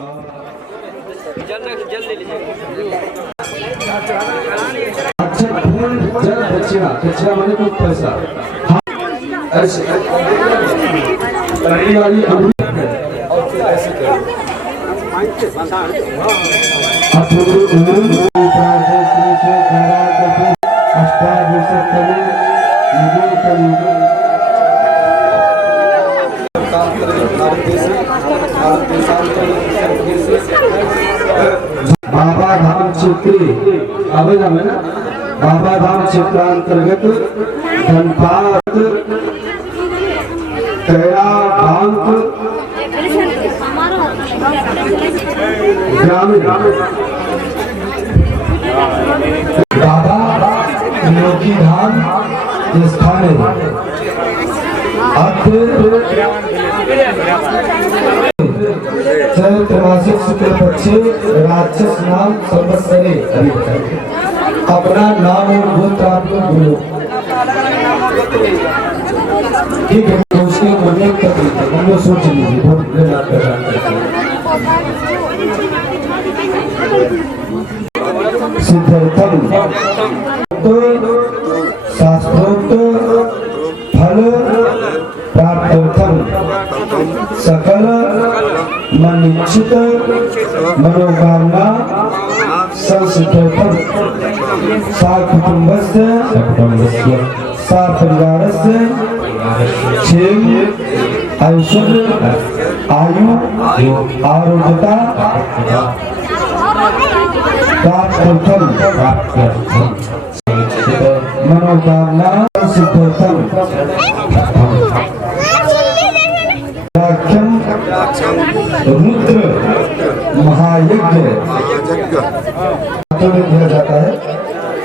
जल दक्षिणा, दक्षिणा माने कुछ पैसा। ऐसे पहली वाली और फिर ऐसे करो। बाबा धाम क्षेत्र आवेदन है ना, बाबा धाम क्षेत्रांतर्गत धनपात कैरा भांग ग्रामीण बाबा योगी धाम स्थान है। चैत्र मासिक शुक्ल पक्ष राक्षस नाम संवत्सरे। अपना नाम और गोत्र आपको बोलो, ठीक है? तो उसके बोलने का तरीका हम लोग सोच लीजिए। बहुत गलत सिद्धार्थम तो शास्त्रोक्त फल प्राप्त्यर्थम सकल मनिच्छित मनोकामना संसिद्धर्थम सा कुटुंबस्य सा परिवारस्य क्षेम ऐश्वर्य आयु आरोग्यता प्राप्त्यर्थम मनोकामना संसिद्धर्थम रुद्र महायज्ञ में दिया जाता है।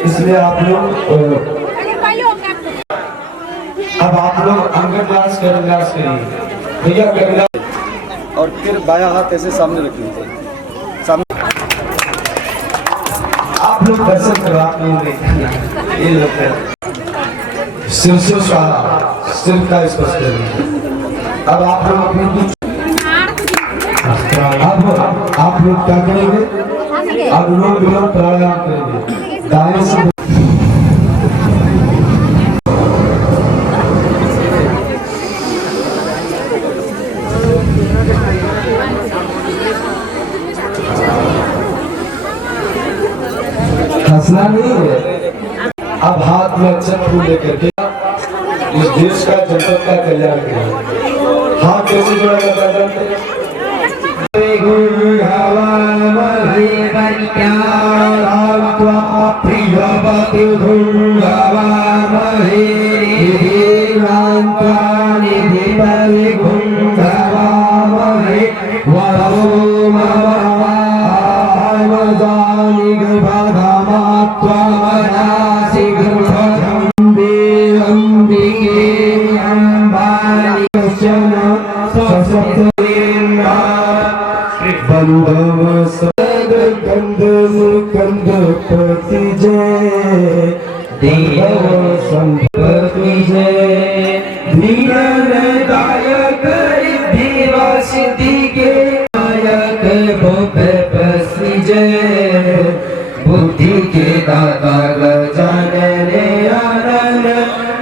इसलिए आप लोग अब आप लोग अंगन्यास करिए भैया, करना और फिर बायां हाथ ऐसे सामने रख लीजिए। सामने आप लोग दर्शन करो, आप लोग देखिए ये लोग सिर से स्वाहा, सिर का स्पर्श करिए। अब आप लोग अपनी अब आप लोग क्या करेंगे? अब लोग प्राणायाम करेंगे दाएं से। हंसना नहीं है। अब हाथ में अच्छा फूल लेकर के इस देश का जनता का कल्याण करें। हाथ कैसे जोड़ा जाता है? संपत्ति जय देव संपत्ति जय धीरन दायक दिवा सिद्धि के नायक भूपति जय बुद्धि के दाता गजानन आनंद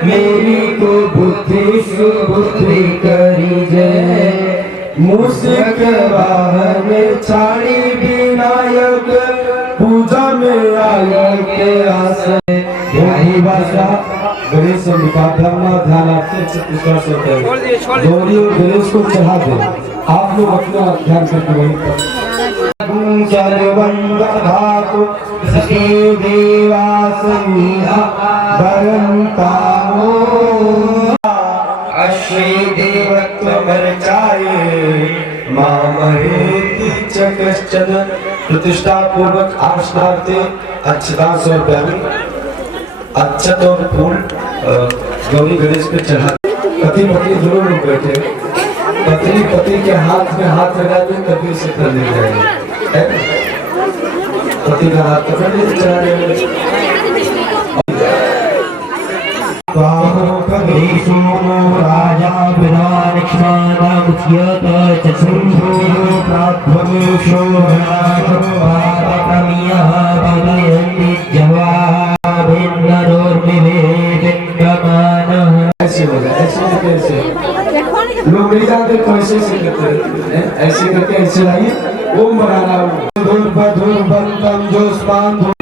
मेरी को बुद्धि सुबुद्धि करी जय मूषक वाहन छाड़ी विनायक पूजा में आय के आसन यही भाषा गणेश धर्म ध्यान आपसे चित्त से करें। गौरी और गणेश को चढ़ा दे। आप लोग अपना ध्यान करके वहीं पर धातु अश्वी देवत्व मरचाए मामहेति चकश्चन प्रतिष्ठा पूर्वक आसनार्थे अक्षता से अक्षत और फूल गौरी गणेश पे चढ़ा। पति पत्नी दोनों लोग बैठे, पत्नी पति के हाथ में हाथ लगा दे तभी से कर ले जाएंगे। पति का हाथ पकड़ ले चढ़ाने में राजा बिना ऐसे हो जाए, ऐसे कैसे लोग नहीं जानते तो ऐसे ऐसे करते रहते हैं, ऐसे करके ऐसे लाइए ओम बनाना।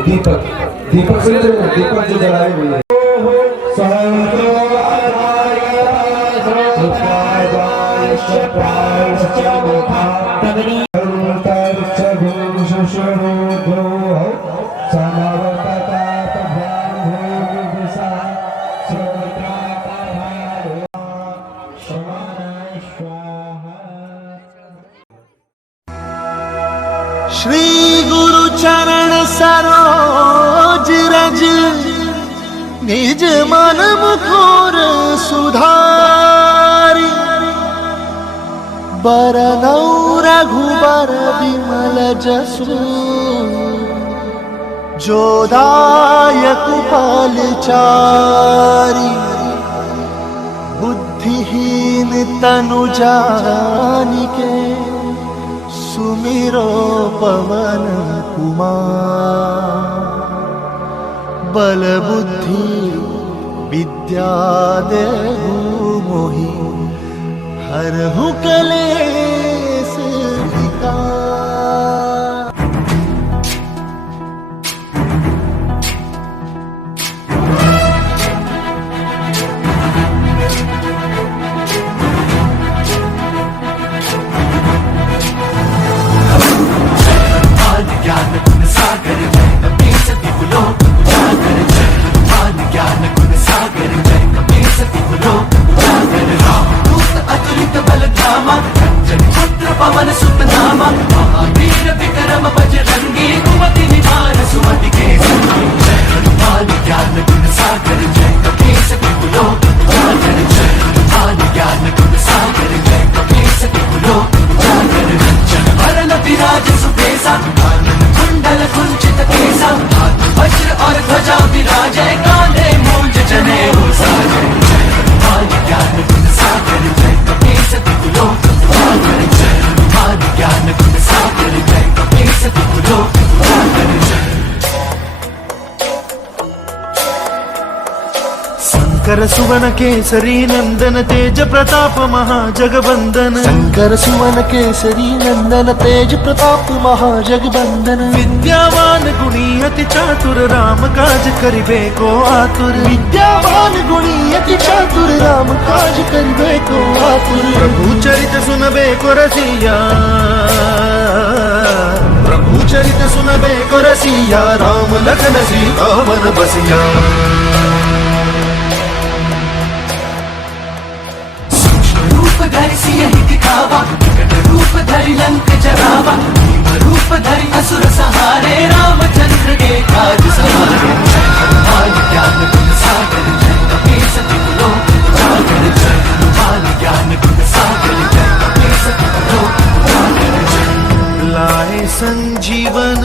दीपक दीपक से दीपक जो जलाए हुए हैं श्री गुरु चरण सरोज रज निज मन मुकुर सुधारी बरनौ रघुबर विमल जसु जो दायक फल चारी बुद्धिहीन तनु जानिके सुमिरो पवन कुमार बल बुद्धि विद्या देहु मोहि हरहु कलेस विकार। पवन सुत नामा महावीर विक्रम बजरंगी कुमति निवार सुमति के संगी जय हनुमान ज्ञान गुण सागर जय कपीस तिहुलो जागर जय हनुमान ज्ञान गुण सागर जय कपीस तिहुलो जागर रंजन वरण विराज सुबेसा कानन कुंडल कुंचित केसा हाथ वज्र और ध्वजा विराजै कांधे मूंज जनेऊ साजै जय हनुमान ज्ञान गुण सागर जय कपीस तिहुलो जागर जय ज्ञान गुण सागर जय कपीस तिहुलो जागर जय। शंकर सुवन केसरी नंदन तेज प्रताप महाजगवंदन शंकर सुवन केसरी नंदन तेज प्रताप महाजगवंदन विद्यावान गुणी अति चातुर राम काज करिबे को आतुर विद्यावान गुणी अति चातुर राम काज करिबे को आतुर प्रभु चरित सुनबे को रसिया प्रभु चरित सुनबे को रसिया राम लखन सीता वन बसिया धरि सियहि दिखावा विकट रूप धरि लंक जरावा भीम रूप धरि असुर सहारे रामचंद्र के काज सवारे जय हनुमान ज्ञान गुण सागर जय कपीस तिहुलो जागर जय हनुमान ज्ञान गुण सागर जय कपीस तिहुलो जागर जय। लाए संजीवन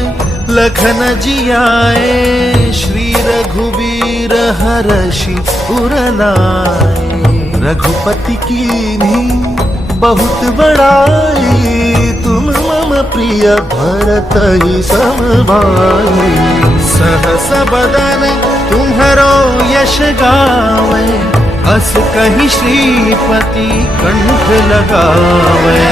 लखन जियाए श्री रघुवीर हरषि उर लाए रघुपति कीन्ही बहुत बड़ाई तुम मम प्रिय भरत ही सम भाई सहस बदन तुम्हरो यश गावे अस कहीं श्रीपति कंठ लगावे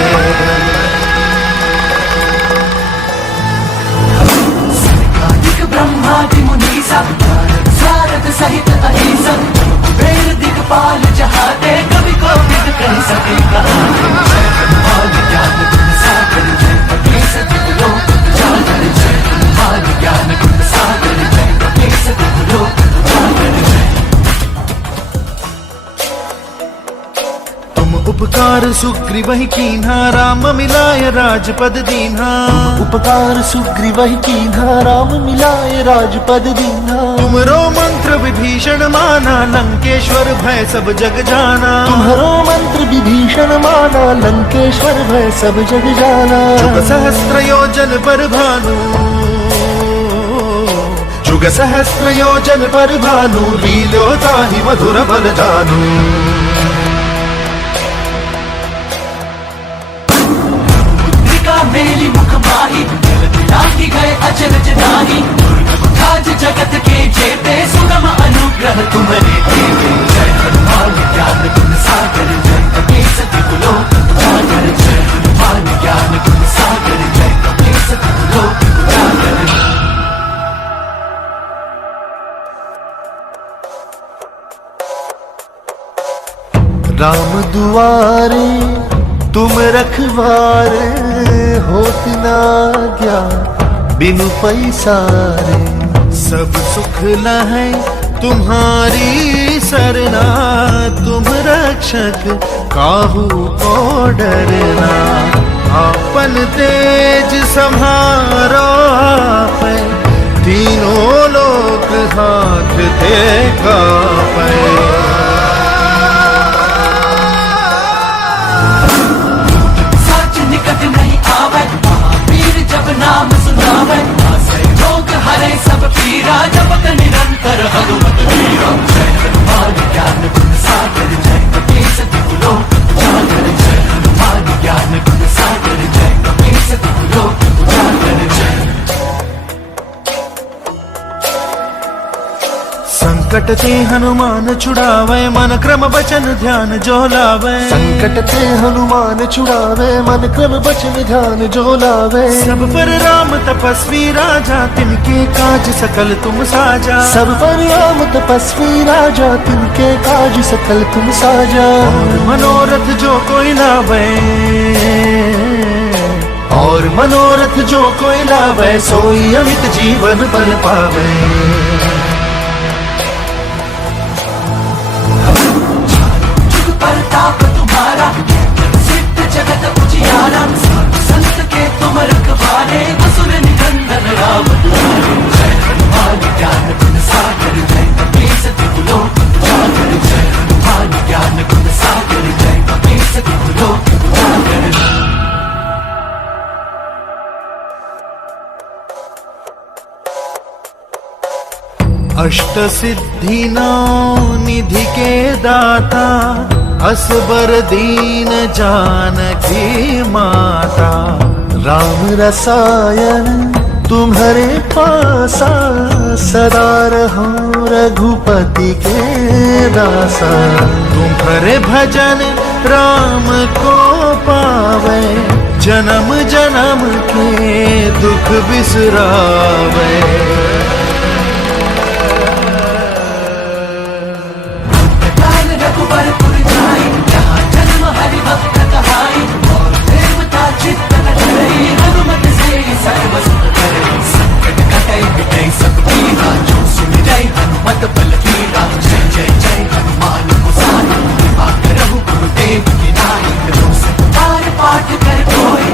सनकादिक ब्रह्मादि मुनीसा सारद सहित अहिसा वेद दिक्पाल जहाते कवि को विद कह सके कहानी जय हनुमान ज्ञान गुण सागर जय कपीस तिहुलो जागर जय हनुमान ज्ञान गुण सागर जय कपीस तिहुलो जागर जय। तुम उपकार सुग्रीवहि कीन्हा राम मिलाय राजपद दीन्हा उपकार सुग्रीवहि कीन्हा राम मिलाय राजपद दीन्हा तुमरो मंत्र विभीषण माना लंकेश्वर भय सब जग जाना तुम्हारो मंत्र विभीषण माना लंकेश्वर भय सब जग जाना जुग सहस्त्र योजन पर भानु जुग सहस्त्र योजन पर भानु लीलो ताहि मधुर बल जानु मेली पाही लागी गए अचरज नाही काज जगत के जेते सुगम अनुग्रह तुम्हारे देवे जय हनुमान ज्ञान गुण सागर जय कपीस तिहुलो उजागर जय हनुमान ज्ञान गुण सागर जय कपीस तिहुलो उजागर। राम दुआरे तुम रखवारे होत ना गया बिनु पैसारे सब सुख लहै तुम्हारी सरना तुम रक्षक काहू को डरना आपन तेज सम्हारो आपै तीनों लोक हाथ थे कापै निकट नहीं आवे महावीर जब नाम सुनावे आसे रोग हरे सब पीरा जपत निरंतर हनुमत वीरा जय हनुमान ज्ञान गुण सागर जय कपीस तिहुलो उजागर जय हनुमान ज्ञान गुण सागर जय कपीस तिहुलो उजागर जय। संकट ते हनुमान छुड़ावे मन क्रम बचन ध्यान जो लावे संकट ते हनुमान छुड़ावे मन क्रम बचन ध्यान जो लावे सब पर राम तपस्वी राजा तिनके काज सकल तुम साजा सब पर राम तपस्वी राजा तिनके काज सकल तुम साजा और मनोरथ जो कोई लावे और मनोरथ जो कोई लावे सोई अमित जीवन बल पावे। प्रताप तुम्हारा सिद्ध जगत उजियारा संत के तुम रखवारे असुर निकंदन राम दुलारे जय हनुमान ज्ञान गुण सागर जय कपीस तिहुलो उजागर जय हनुमान ज्ञान गुण सागर जय कपीस तिहुलो उजागर। अष्ट सिद्धि नौ निधि के दाता असबर दीन जानकी माता राम रसायन तुम्हारे पासा सदा रहो रघुपति के दासा तुम्हारे भजन राम को पावे जन्म जन्म के दुख बिसरावे। रघुबरपुर जाई जहाँ जन्म हरि भक्त कहाई और देवता चित्त न डरई हनुमत से सर्व सुख करई संकट कटई मिटई सब पीरा जो सुन जय हनुमत बल वीरा जय जय जय हनुमान गोसाई कृपा करहु गुरुदेव की नाई जो सब पार पाठ कर कोई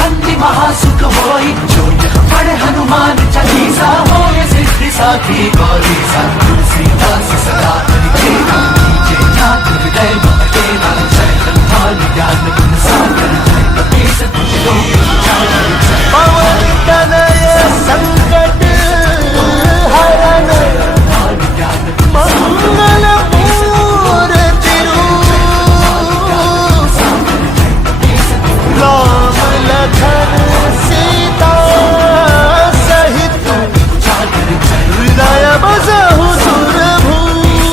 बंदी महासुख होई जो यह पढ़े हनुमान चालीसा होय सिद्धि साखी गौरी सा तुलसीदास सदा हरि तेरा हृदय महकेला जय हनुमान ज्ञान गुण सागर जय कपीस तिहुलो उजागर जय पवन तनय संकट हरण मंगल मूर्ति राम लखन सीता सहित हृदय बसहु सुरभूप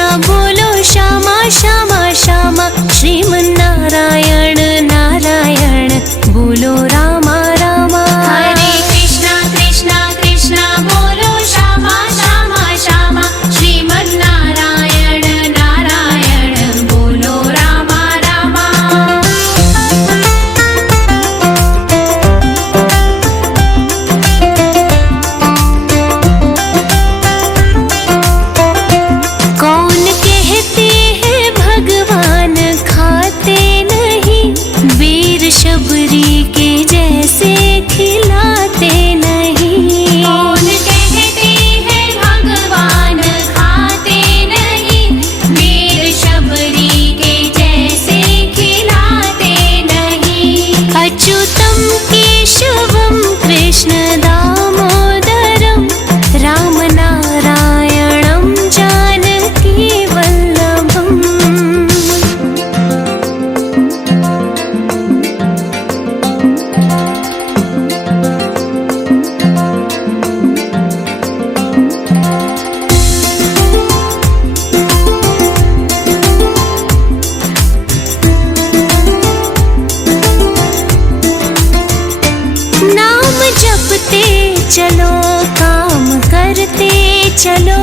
कृष्णा बोलो श्यामा श्यामा श्यामा श्रीमन्नारायण नारायण बोलो रामा रामा हरे कृष्णा कृष्णा कृष्णा बोलो श्यामा श्यामा श्यामा श्रीमन्नारायण नारायण बोलो रामा रामा कौन कहते हैं भगवान खाते नहीं, वीर शबरी के जैसे खिलाते नहीं। कौन कहते हैं भगवान खाते नहीं, वीर शबरी के जैसे खिलाते नहीं। अच्युतम केशवम कृष्ण दामोदरम राम नारायणं जानकी वल्लभम्। नाम जपते चलो काम करते चलो,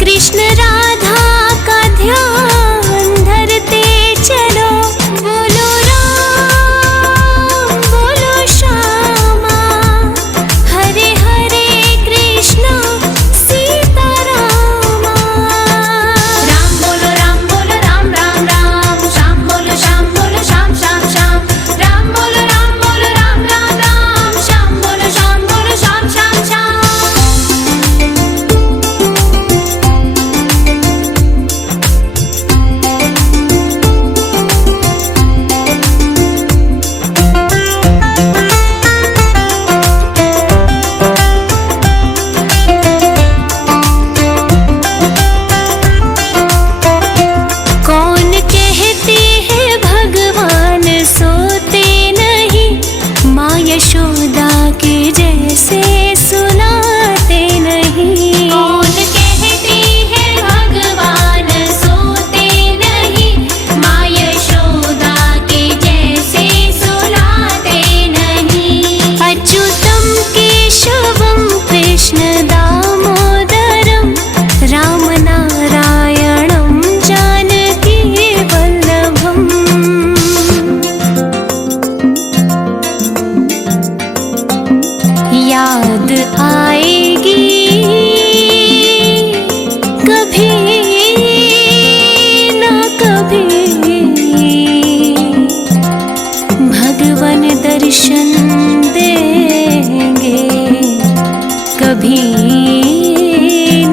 कृष्ण राधा का ध्यान धरते चलो। बोलो राम बोलो श्यामा, हरे हरे कृष्णा सीता रामा। राम बोलो राम राम राम, श्याम बोलो श्याम श्याम श्याम। राम बोलो राम राम राम, श्याम बोलो श्याम श्याम श्याम। कौन कहते हैं भगवान सोते नहीं, माँ यशोदा के जैसे सुलाते नहीं। कौन कहते हैं भगवान सोते नहीं, माँ यशोदा के जैसे सुलाते नहीं। अच्युतम केशवम कृष्ण दामोदरम राम नारायणं जानकी वल्लभम्। याद आएगी कभी ना कभी, भगवान दर्शन देंगे कभी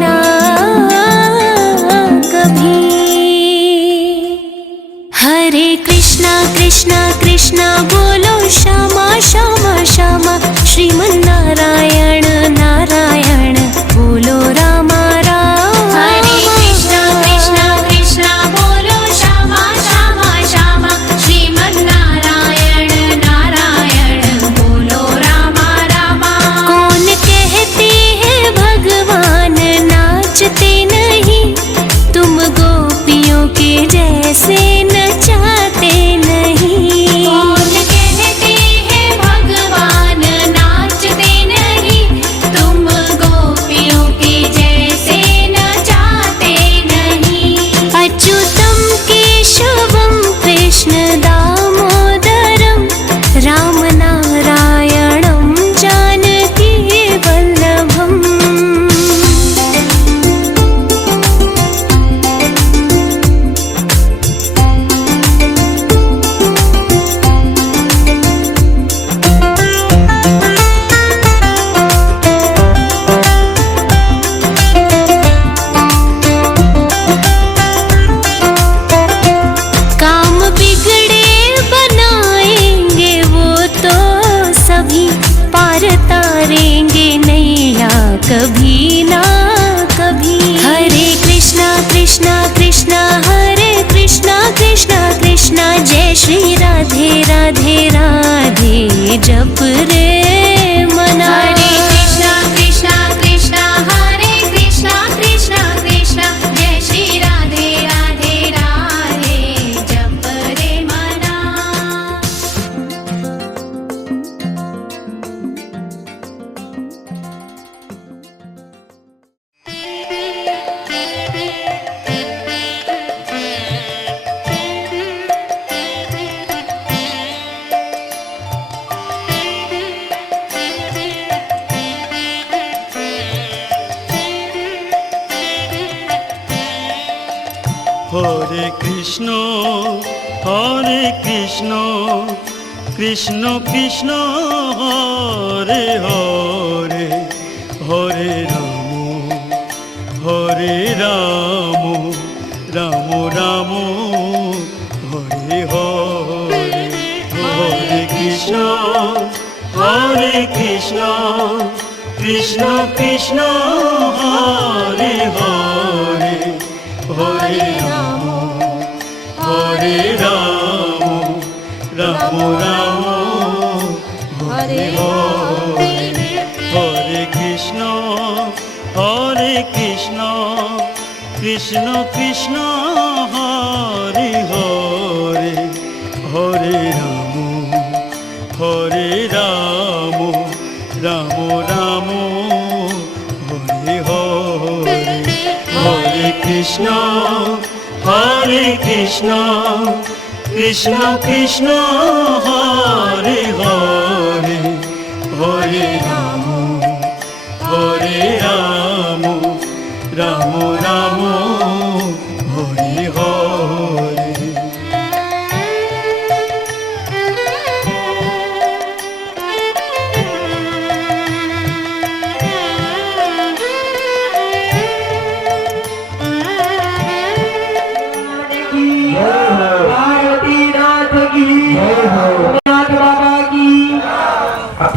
ना कभी। हरे कृष्णा कृष्णा कृष्णा बोलो श्यामा श्यामा श्यामा श्रीमन्नारायण नारायण बोलो रामा रामा। हरे कृष्णा कृष्णा कृष्णा बोलो श्यामा श्यामा श्यामा श्रीमन्नारायण नारायण बोलो रामा रामा। कौन कहते हैं भगवान नाचते नहीं, तुम गोपियों के जैसे नचाते नहीं। कौन कहते हैं भगवान नाचते नहीं, तुम गोपियों के जैसे नचाते नहीं। अच्युतम केशवम कृष्ण दामोदरम राम नारायणं जानकी वल्लभम्। काम बिगड़े बनाएंगे वो तो सभी, पार तारेंगे नैया कभी ना कभी। हरे कृष्णा कृष्णा कृष्णा हरे कृष्णा कृष्णा कृष्णा, जय श्री राधे राधे राधे जप रे मना। हरे कृष्णा कृष्णा कृष्णा हरे कृष्णा कृष्णा कृष्णा, जय श्री राधे হরে কৃষ্ণ কৃষ্ণ কৃষ্ণ হরে হরে হরে রাম রাম রাম হরে হরে হরে কৃষ্ণ কৃষ্ণ কৃষ্ণ হরে হরে হরে রাম রাম রাম হরে হরে হরে কৃষ্ণ কৃষ্ণ কৃষ্ণ হরে হরে হরে রাম রাম রাম হরে হরে হরে কৃষ্ণ কৃষ্ণ কৃষ্ণ হরে হরে হরে রাম রাম রাম হরে হরে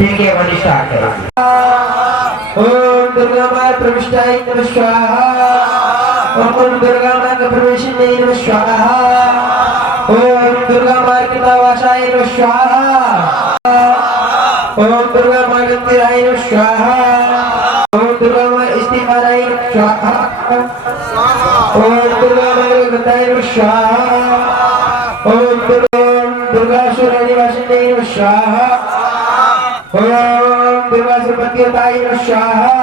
फिर के वन स्टार्ट करें। ओम दुर्गा माता प्रविष्टाय नमः स्वाहा। ओम दुर्गा माता प्रवेशिन्यै नमः स्वाहा। ओम दुर्गा माता कृपावासाय नमः स्वाहा। ओम दुर्गा माता गंभीराय नमः स्वाहा। ओम दुर्गा माता इस्तिफाराय नमः स्वाहा। ओम दुर्गा माता गंधाय नमः स्वाहा। ओम दुर्गा सुरनिवासिन्यै नमः स्वाहा। ओम दुर्गा सुपत्युताय नमः स्वाहा।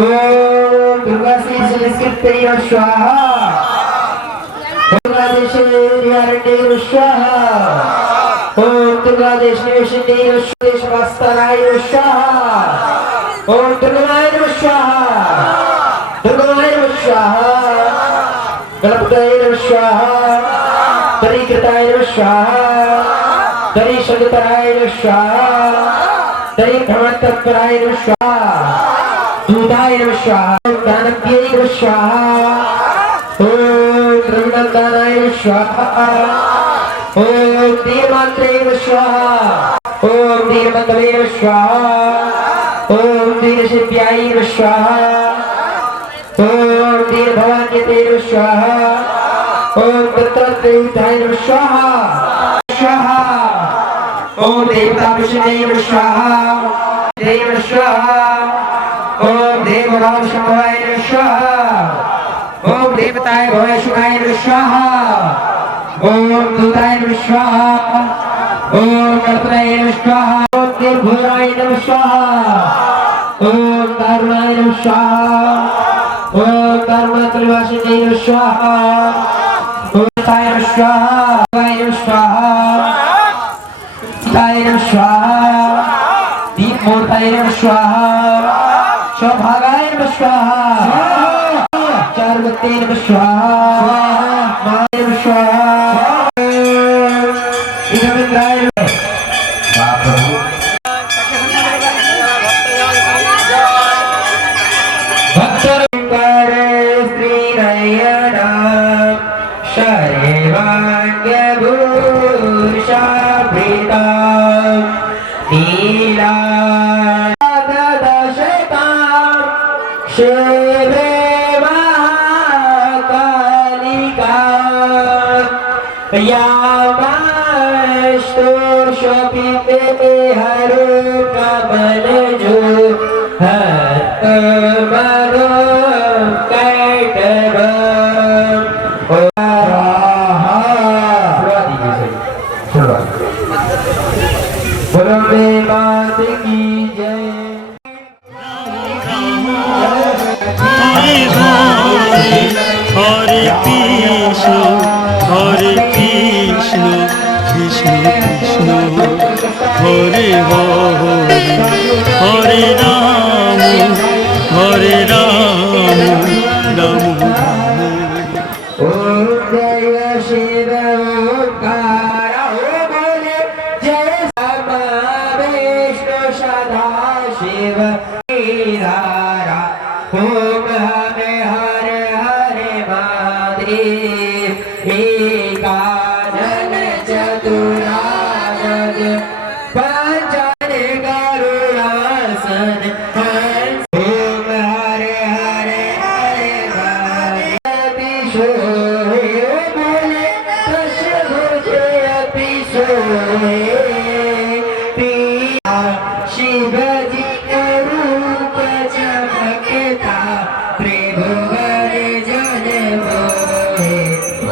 ओम दुर्गा श्री संस्कृत्यै नमः स्वाहा। दुर्गा देशे निवारण्यै नमः स्वाहा। ओम दुर्गा देश निवेशिन्यै नमः स्वाहा। देशवास्तराय नमः स्वाहा। ओम दुर्गाय नमः स्वाहा। दुर्गाय नमः स्वाहा। गणपतये नमः स्वाहा। दरिकृताय नमः स्वाहा। दरि संगतराय नमः स्वाहा। दरि भ्रमणतत्पराय नमः स्वाहा। दूताय नमः स्वाहा। दानव्यै नमः स्वाहा। ओम द्रविणदानाय नमः स्वाहा। ओम दीनमात्रे नमः स्वाहा। ओम दीनमंगले नमः स्वाहा। ओम दीनशिव्याय नमः स्वाहा। ओम दीनभवान्यते नमः स्वाहा। ओम दत्तात्रेयाय नमः स्वाहा। स्वाहा। ओम देवता विष्णुये नमः स्वाहा। देव स्वाहा। ओम देवराज शंभवाय नमः स्वाहा। ओम देवताय भवेशुराय नमः स्वाहा। ओम दूताय नमः स्वाहा। ओम गणपतये नमः स्वाहा। ओम निर्भुजाय नमः स्वाहा। ओम दारुणाय नमः स्वाहा। ओम कर्मत्रिवासिन्यै नमः स्वाहा। ओम ताय नमः स्वाहा। वाय नमः स्वाहा। ताय नमः स्वाहा। दीपमूर्तये नमः स्वाहा। सौभागाय नमः स्वाहा। चारुमते नमः स्वाहा। माय नमः स्वाहा। इदमिन्द्राय नमः भक्तरंकर श्रीनयना शरेवाण्यभूषा प्रीता नीला दशकां शिवे महाकालिका यामास्तुषपिते हरो कमलजो हतमरो कैटभम् बोलो मात की जय। हरे हरे हरे कृष्ण कृष्ण कृष्ण हरे हरे हरे राम राम राम ओम महादेव धारा ओम हरे हरे हरे महादेव एकानन चतुरानन पंचन गरुड़ासन ओम हरे हरे हरे महादेव बोले दशभुजे अपि सोहे शिव जी का रूप चमकता त्रिभुवन जन मोहे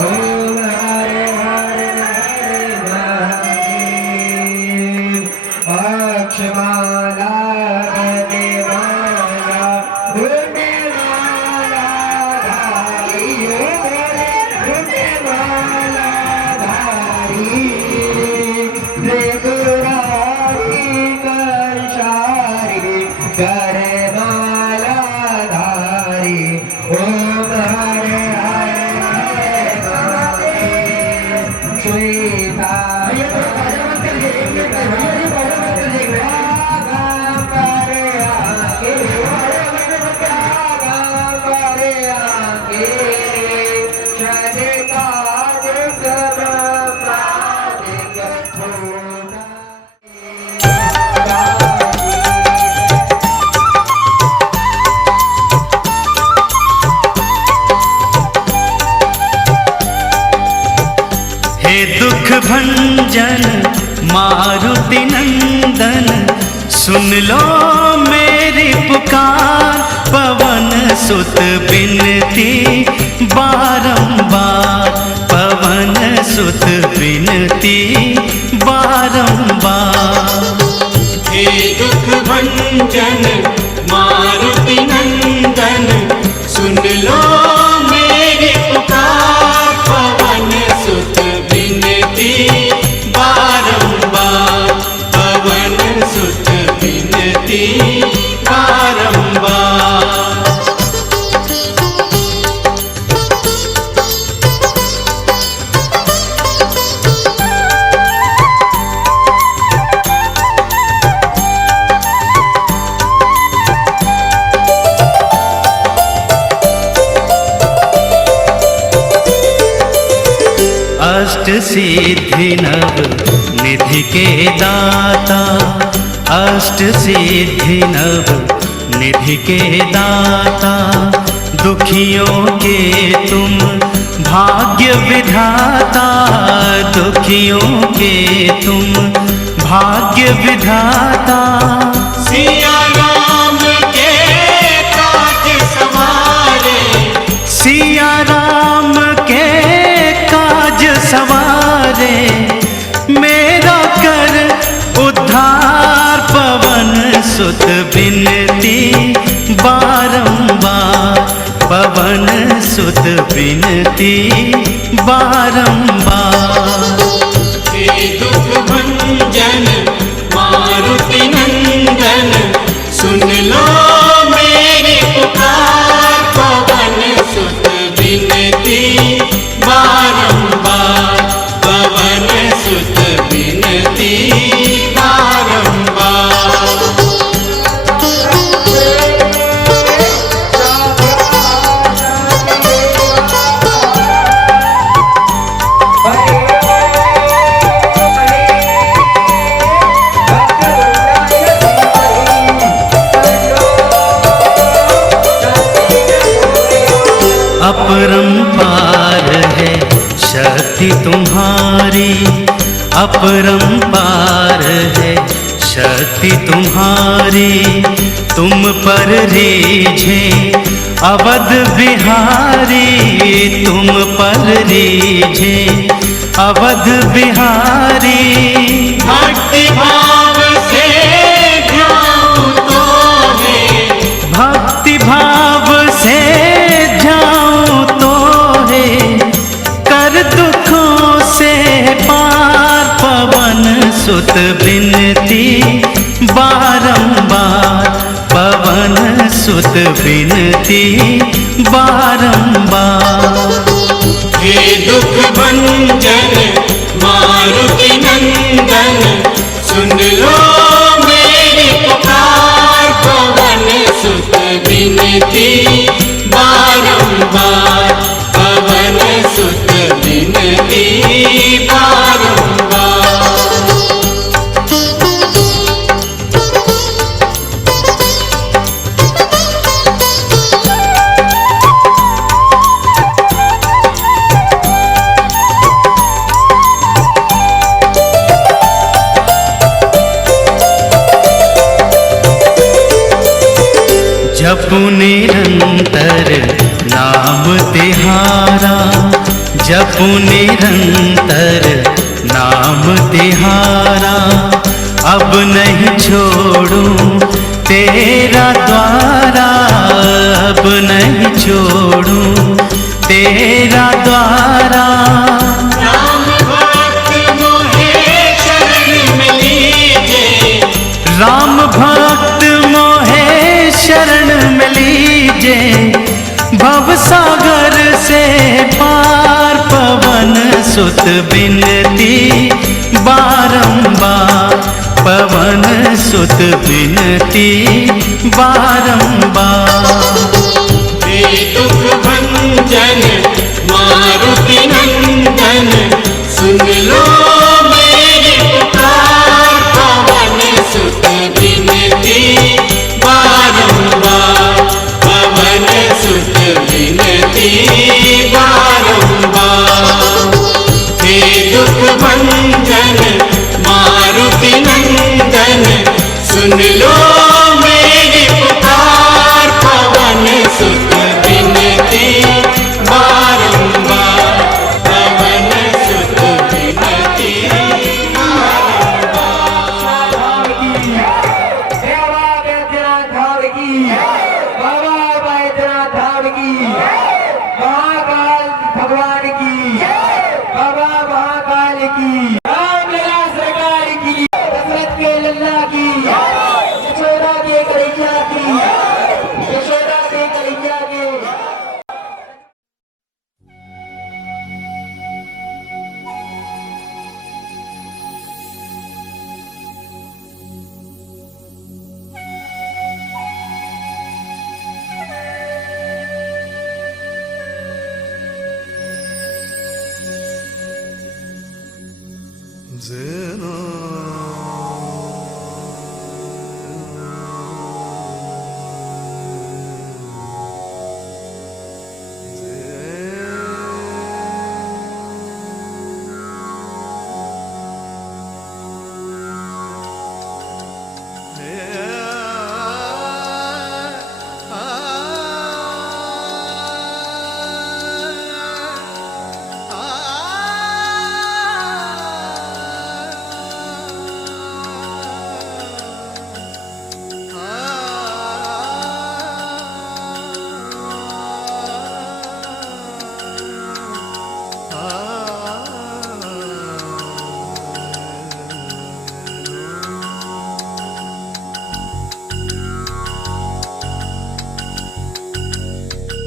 ओम हरे हरे हरे महादेव अक्षमाला गदेवाला गुणमाला धारी बोले गुणमाला धारी करमाला धारी ओम हरे हरे हरे महादेव श्वेता दुख भंजन मारुति नंदन सुन लो मेरी पुकार पवन सुत बिनती बारंबार पवन सुत बिनती बारंबार हे दुख भंजन मारुति नंदन सुन लो मेरी पुकार पवन सुत बारंबार पवन सुत बिनती बारंबार अष्ट सिद्धि नव निधि के दाता अष्ट सिद्धि नव निधि के दाता दुखियों के तुम भाग्य विधाता दुखियों के तुम भाग्य विधाता सिया राम के काज सवारे सिया राम के सवारे मेरा कर उद्धार पवन सुत बिनती बारंबार पवन सुत बिनती बारंबार हे दुख भंजन मारुति नंदन सुन लो मेरी पुकार पवन सुत बिनती बारंबार पवन सुत बिनती बारंबार अपरंपार है शक्ति तुम्हारी अपरंपार है शक्ति तुम्हारी तुम पर रीझे अवध बिहारी तुम पर रीझे अवध बिहारी भक्ति भाव से ध्याऊं तो है भक्ति भाव से ध्याऊं तो है कर दुखों से पार पवन सुत बिनती बारंबार पवन सुत बिनती बारंबार हे दुख भंजन मारुति नंदन सुन लो मेरी पुकार प्यारा, जपू निरंतर नाम तिहारा। अब नहीं छोड़ूं तेरा द्वारा, अब नहीं छोड़ूं तेरा द्वारा। राम भक्त मोहे शरण में लीजे, राम भक्त मोहे शरण में लीजे। भव सागर से पार पवन सुत बिनती बारंबार, पवन सुत बिनती बारंबार। हे दुख भंजन मारुति नंदन, सुन लो मेरी पुकार। पवन सुत बिनती बारंबार, पवन सुत बिनती बारंबार। हे दुख भंजन मारुति नंदन, सुन लो मेरी पुकार। पवन सुत बिनती बारंबार, पवन सुत बिनती बाबा बैद्यनाथ धाम की, बाबा बैद्यनाथ धाम की, महाकाल भगवान की, बाबा महाकाल की, रामलीला सरकार की, दशरथ के लल्ला की, यशोदा के कन्हैया की, यशोदा के कन्हैया की।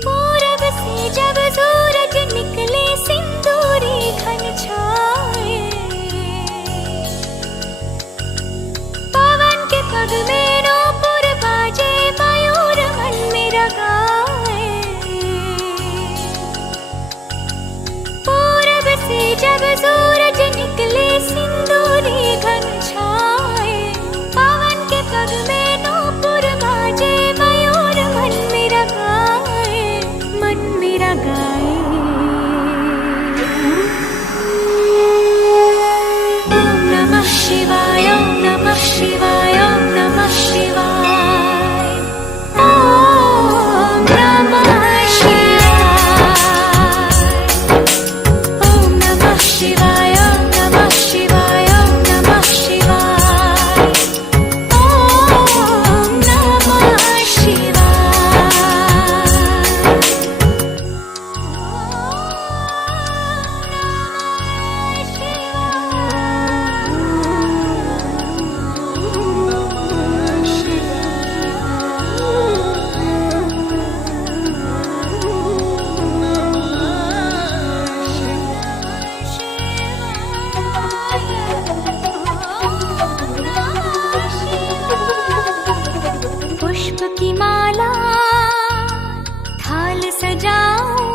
पूरब से जब सूरज निकले सिंदूरी घन छाए, पवन के पग में नूपुर बाजे, मयूर मन मेरा गाए। पूरब से जब सूरज निकले सिंदूरी घन छाए, पवन के पग में नूपुर बाजे, मयूर मन मेरा गाए, मन मेरा गाए। ओम नमः शिवाय, ओम नमः शिवाय, ओम नमः शिवाय, ओम नमः शिवाय, ओम नमः शिवाय, ओम नमः शिवाय, ओम नमः शिवाय, ओम नमः शिवाय। पुष्प की माला थाल सजाऊं,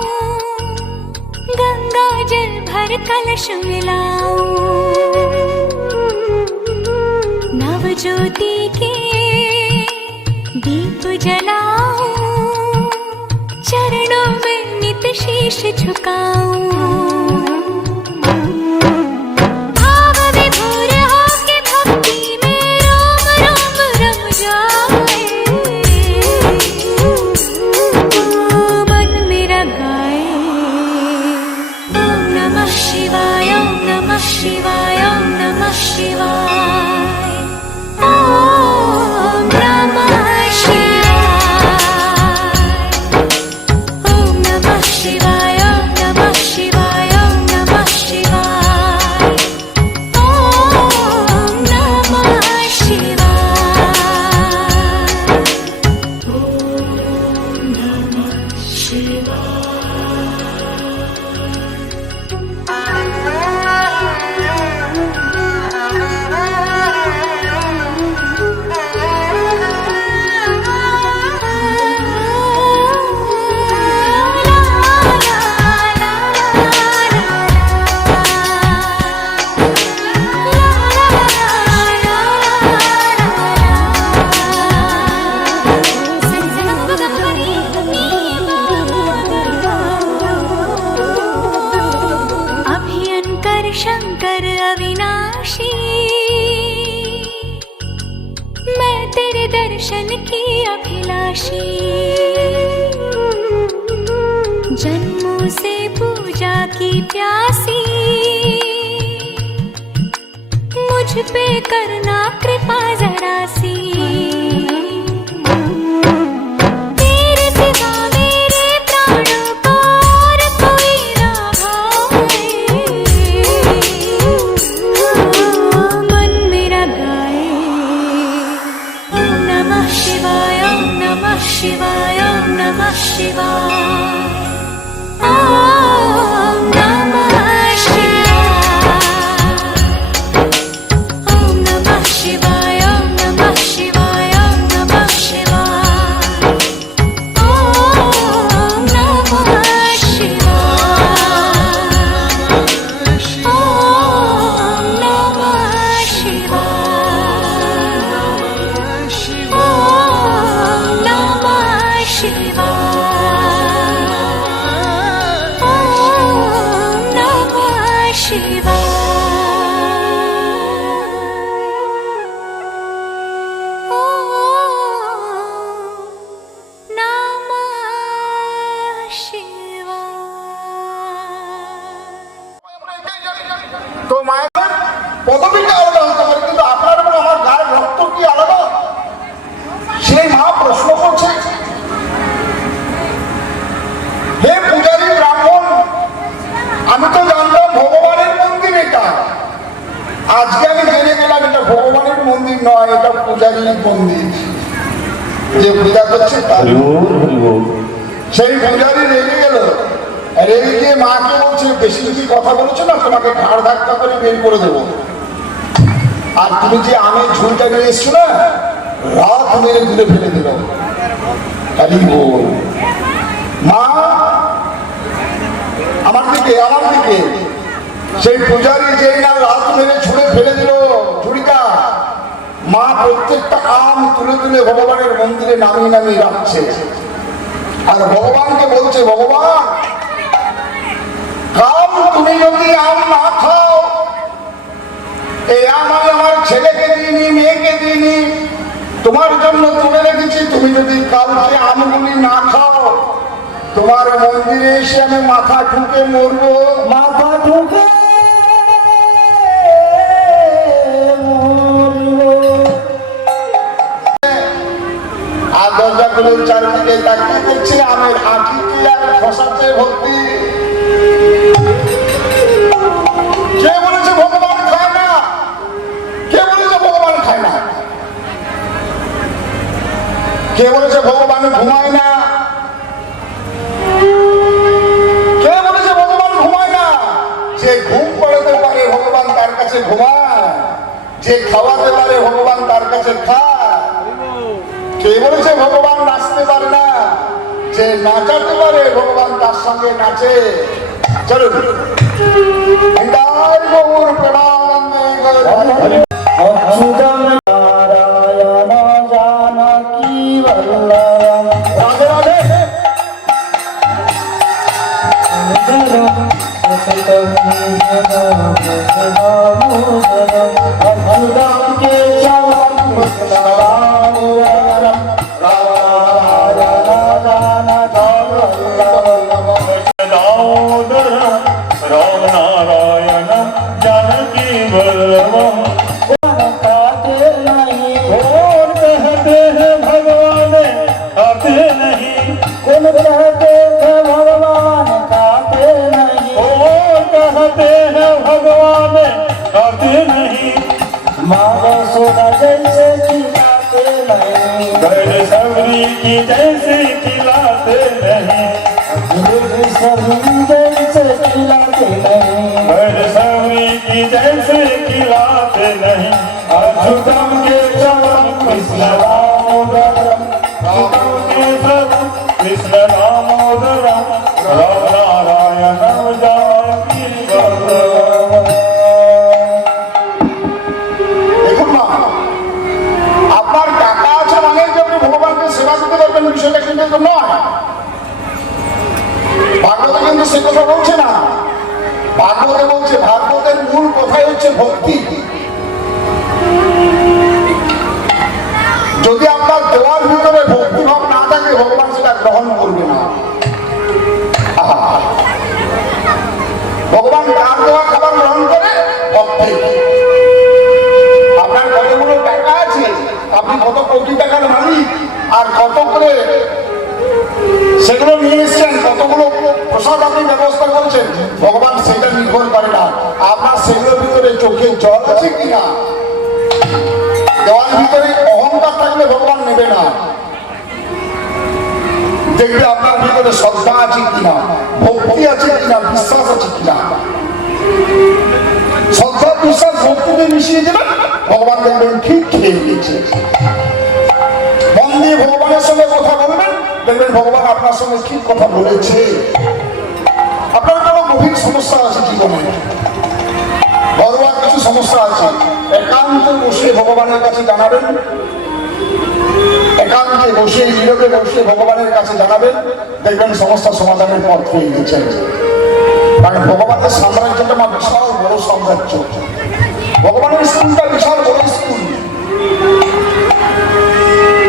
गंगा जल भर कलश मिलाऊं, नव ज्योति के दीप जलाऊं, चरणों में नित शीश झुकाऊं। भाव विभोर होके भक्ति में रोम रोम रम जाए, मन मेरा गाए। शंकर अविनाशी, मैं तेरे दर्शन की अभिलाषी। जन्मों से पूजा की प्यासी, मुझ पे करना कृपा जरा सी। तेरे सिवा मेरे प्राणों को और कोई ना भाए, मन मेरा गाए। ओम नमः शिवाय, ओम नमः शिवाय, ओम नमः शिवाय। ओम नमः शिवाय, ओम नमः शिवाय, ओम नमः शिवाय, ओम नमः शिवाय, ओम नमः शिवाय, ओम नमः शिवाय, ओम नमः शिवाय। তো মায়ের পদবীটা আলাদা হতে পারে, কিন্তু আপনার এবং আমার গায়ের রক্ত কি আলাদা? সেই মা প্রশ্ন করছে। হে পূজারী ব্রাহ্মণ, আমি তো জানতাম ভগবানের মন্দির এটা, আজকে আমি জেনে গেলাম এটা ভগবানের মন্দির নয়, এটা পূজারীর মন্দির। যে পূজা করছে তার। সেই পূজারী রেগে গেল, রেগে গিয়ে মাকে বলছে, বেশি বেশি কথা বলেছো না, তোমাকে ঘাড় ধাক্কা করে বের করে দেবো। আর তুমি যে আমের ঝুলটা নিয়ে এসছো না, রাত মেরে দূরে ফেলে দিল। মা আমার দিকে সেই পূজারী যেই না রাত মেরে ছুঁড়ে ফেলে দিল ঝুড়িটা, মা প্রত্যেকটা আম তুলে তুলে ভগবানের মন্দিরে নামিয়ে নামিয়ে রাখছে। আর ভগবানকে বলছে, ভগবান কাল তুমি যদি আম না খাও, এই আম আমি আমার ছেলেকে দিইনি, মেয়েকে দিইনি, তোমার জন্য তুলে রেখেছি। তুমি যদি কালকে আমগুলি না খাও, তোমার মন্দিরে এসে আমি মাথা ঠুকে মরবো। মাথা ঠুকে আর দরজাগুলোর চারদিকে তাকিয়ে দেখছি আমের আঁটি আর খসাতে ভর্তি। কে বলেছে ভগবান খায় না? কে বলেছে ভগবান খায় না? কে বলেছে ভগবান ঘুমায় না? কে বলেছে ভগবান ঘুমায় না? যে ঘুম পড়াতে পারে ভগবান তার কাছে ঘুমায়, যে খাওয়াতে পারে ভগবান তার কাছে খায়। কে বলেছে ভগবান নাচতে পারে না? যে নাচাতে পারে ভগবান তার সঙ্গে নাচে। চলুন গৌর প্রেমানন্দে जैसे खिलाते नहीं, बरसवी की जैसे खिलाते नहीं। अच्युतम के चरण कृष्ण दामोदरम, कृष्ण दामोदरम, राम नारायणम जानकी वल्लभम। দেখুন মা, আপনার টাকা আছে মানে যে আপনি ভগবানকে সেবা করতে পারবেন, বিষয়টা কিন্তু নয়। ভাগবত কিন্তু সে কথা বলছে না। ভাগবতে বলছে, ভাগবতের মূল কথাই হচ্ছে ভক্তি। যদি আপনার দেওয়ার ভিতরে ভক্তিভাব না থাকে, ভগবান সেটা গ্রহণ করবে না। ভগবান কার দেওয়া খাবার গ্রহণ করে? ভক্তি। আপনার কতগুলো টাকা আছে, আপনি কত কোটি টাকার মালিক, আর কত করে সেগুলো নিয়ে এসছেন, কতগুলো প্রসাদ আপনি ব্যবস্থা করছেন, ভগবান সেটা নির্ভর করে না। আপনার সেগুলোর ভিতরে চোখে জল আছে কিনা, দেওয়ার ভিতরে অহংকার থাকলে ভগবান নেবে না। দেখবে আপনার ভিতরে শ্রদ্ধা আছে কিনা, ভক্তি আছে কিনা, বিশ্বাস আছে কিনা। শ্রদ্ধা বিশ্বাস ভক্তিতে মিশিয়ে দেবেন, ভগবান দেখবেন ঠিক খেয়ে দিচ্ছে। মন দিয়ে ভগবানের সঙ্গে কথা বলবেন, দেখবেন ভগবান আপনার সঙ্গে ঠিক কথা বলেছে। আপনার কোনো গভীর সমস্যা আছে জীবনে, ঘরোয়া কিছু সমস্যা আছে, একান্তে বসে ভগবানের কাছে জানাবেন, একান্তে বসে নীরবে বসে ভগবানের কাছে জানাবেন, দেখবেন সমস্যা সমাধানের পথ পেয়ে গেছেন। কারণ ভগবানের সাম্রাজ্যটা আমার বিশাল বড় সাম্রাজ্য, ভগবানের স্কুলটা বিশাল বড় স্কুল।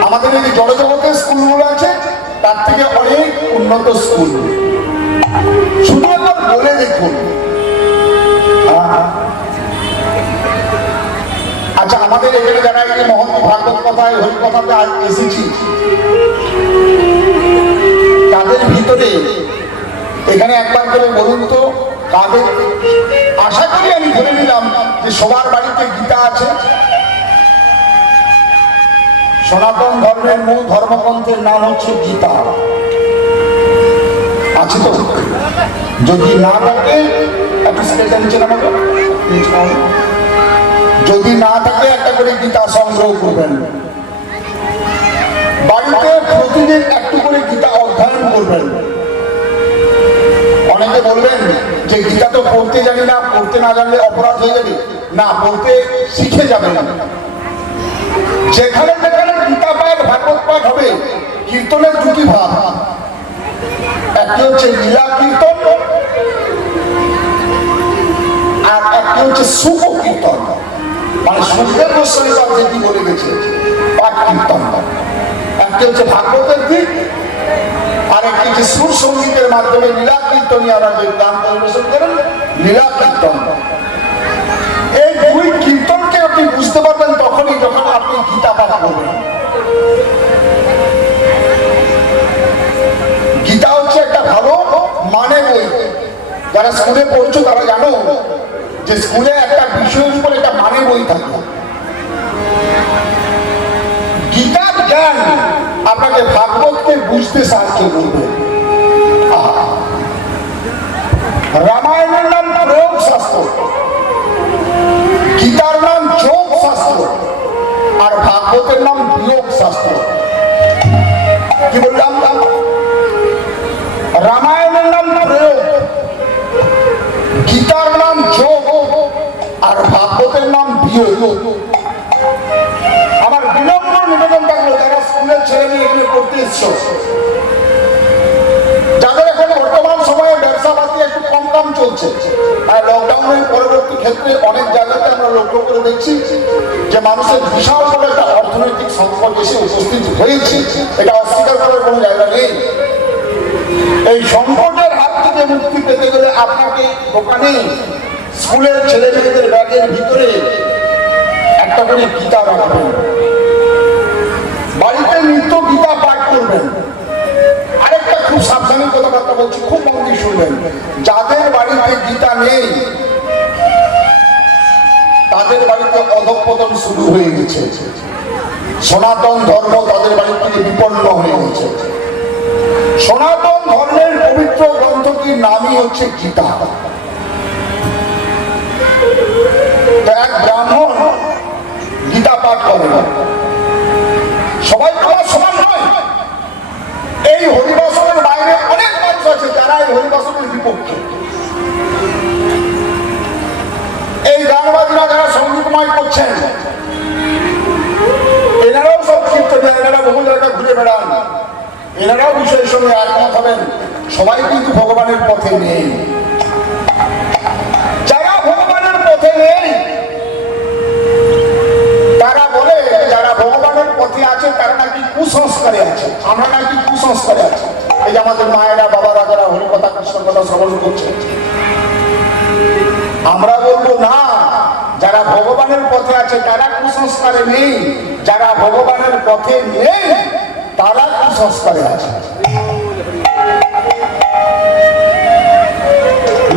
আমাদের এই জড়জগতের স্কুলগুলো আছে, তার থেকে অনেক উন্নত স্কুল। শুধু একবার বলে দেখুন। আচ্ছা, আমাদের এখানে যারা এই মহৎ ভাগবত কথায় হরিকথাতে আজ এসেছি, তাদের ভিতরে এখানে একবার করে বলুন তো, কাদের? আশা করি আমি ধরে নিলাম যে সবার বাড়িতে গীতা আছে। সনাতন ধর্মের মূল ধর্মগ্রন্থের নাম হচ্ছে গীতা, আছে তো? যদি না থাকে একটু স্কেচটা নিচে নামাবো, যদি না থাকে একটা করে গীতা সংগ্রহ করবেন, বাড়িতে প্রতিদিন একটু করে গীতা অধ্যয়ন করবেন। অনেকে বলবেন যে গীতা তো পড়তে জানি না, পড়তে না জানলে অপরাধ হয়ে যাবে। না, পড়তে শিখে যাবেন। যেখানে যেখানে গীতা পাঠ ভাগবত পাঠ হবে, কীর্তনের দুটি ভাব, একটি হচ্ছে লীলা কীর্তন আর একটি হচ্ছে শুভ কীর্তন, মানে সুখদেব গোস্বামী যেটি বলে গেছে পাঠ কীর্তন। একটি হচ্ছে ভাগবতের দিক, আর একটি হচ্ছে সুর সঙ্গীতের মাধ্যমে লীলা কীর্তনীয়রা যে গান পরিবেশন করেন, লীলা কীর্তন। এই দুই কীর্তনকে আপনি বুঝতে পারবেন তখনই যখন আপনি গীতা পাঠ করবেন। গীতা হচ্ছে একটা ভালো মানে বই। যারা স্কুলে পড়ছো তারা জানো যে স্কুলে একটা বিষয়ের উপর একটা মানে বই থাকে। গীতার জ্ঞান আপনাকে ভাগবতকে বুঝতে সাহায্য করবে। রামায়ণের নাম প্রয়োগ শাস্ত্র, গীতার নাম যোগ শাস্ত্র, আর ভাগবতের নাম বিয়োগ শাস্ত্র। কি বললাম? রামায়ণের নাম প্রয়োগ, গীতার নাম যোগ, আর ভাগবতের নাম বিয়োগ। আমার বিনম্র নিবেদন থাকলো, যারা স্কুলের ছেলে মেয়ে এগুলো করতে এসছো, যাদের এখন বর্তমান সময়ে ব্যবসা বাতি একটু কম কম চলছে, আর লকডাউনের পরবর্তী ক্ষেত্রে অনেক জায়গাতে আমরা লক্ষ্য করে দেখছি যে মানুষের বিশাল বড় একটা অর্থনৈতিক সংকট এসে উপস্থিত হয়েছে, এটা অস্বীকার করার কোনো জায়গা নেই। এই সংকটের হাত থেকে মুক্তি পেতে গেলে আপনাকে দোকানে স্কুলের ছেলে মেয়েদের ব্যাগের ভিতরে একটা করে গীতা রাখবেন, বাড়িতে নিত্য গীতা পাঠ করবেন। আরেকটা খুব সাবধানী কথাবার্তা বলছি, খুব মন দিয়ে শুনবেন। যাদের বাড়িতে গীতা নেই তাদের বাড়িতে অধঃপতন শুরু হয়ে গেছে। সনাতন ধর্ম তাদের বাড়ি থেকে বিপন্ন হয়ে গেছে। সনাতন ধর্মের পবিত্র গ্রন্থটির নামই হচ্ছে গীতা। এক ব্রাহ্মণ গীতা পাঠ করে, সবাই তোমার সমান নয়। এই হরিবাসনের বাইরে অনেক মানুষ আছে যারা এই হরিবাসনের বিপক্ষে। এই গানবাজরা যারা সঙ্গীতময় করছেন, এনারাও সব কীর্তনে, এনারা বহু জায়গায় ঘুরে বেড়ান, এনারাও বিষয়ের সঙ্গে একমত হবেন। সবাই কিন্তু ভগবানের পথে নেই। কথা শ্রবণ করছেন। আমরা বলবো না, যারা ভগবানের পথে আছে তারা কুসংস্কারে নেই, যারা ভগবানের পথে নেই তারা কুসংস্কারে আছে।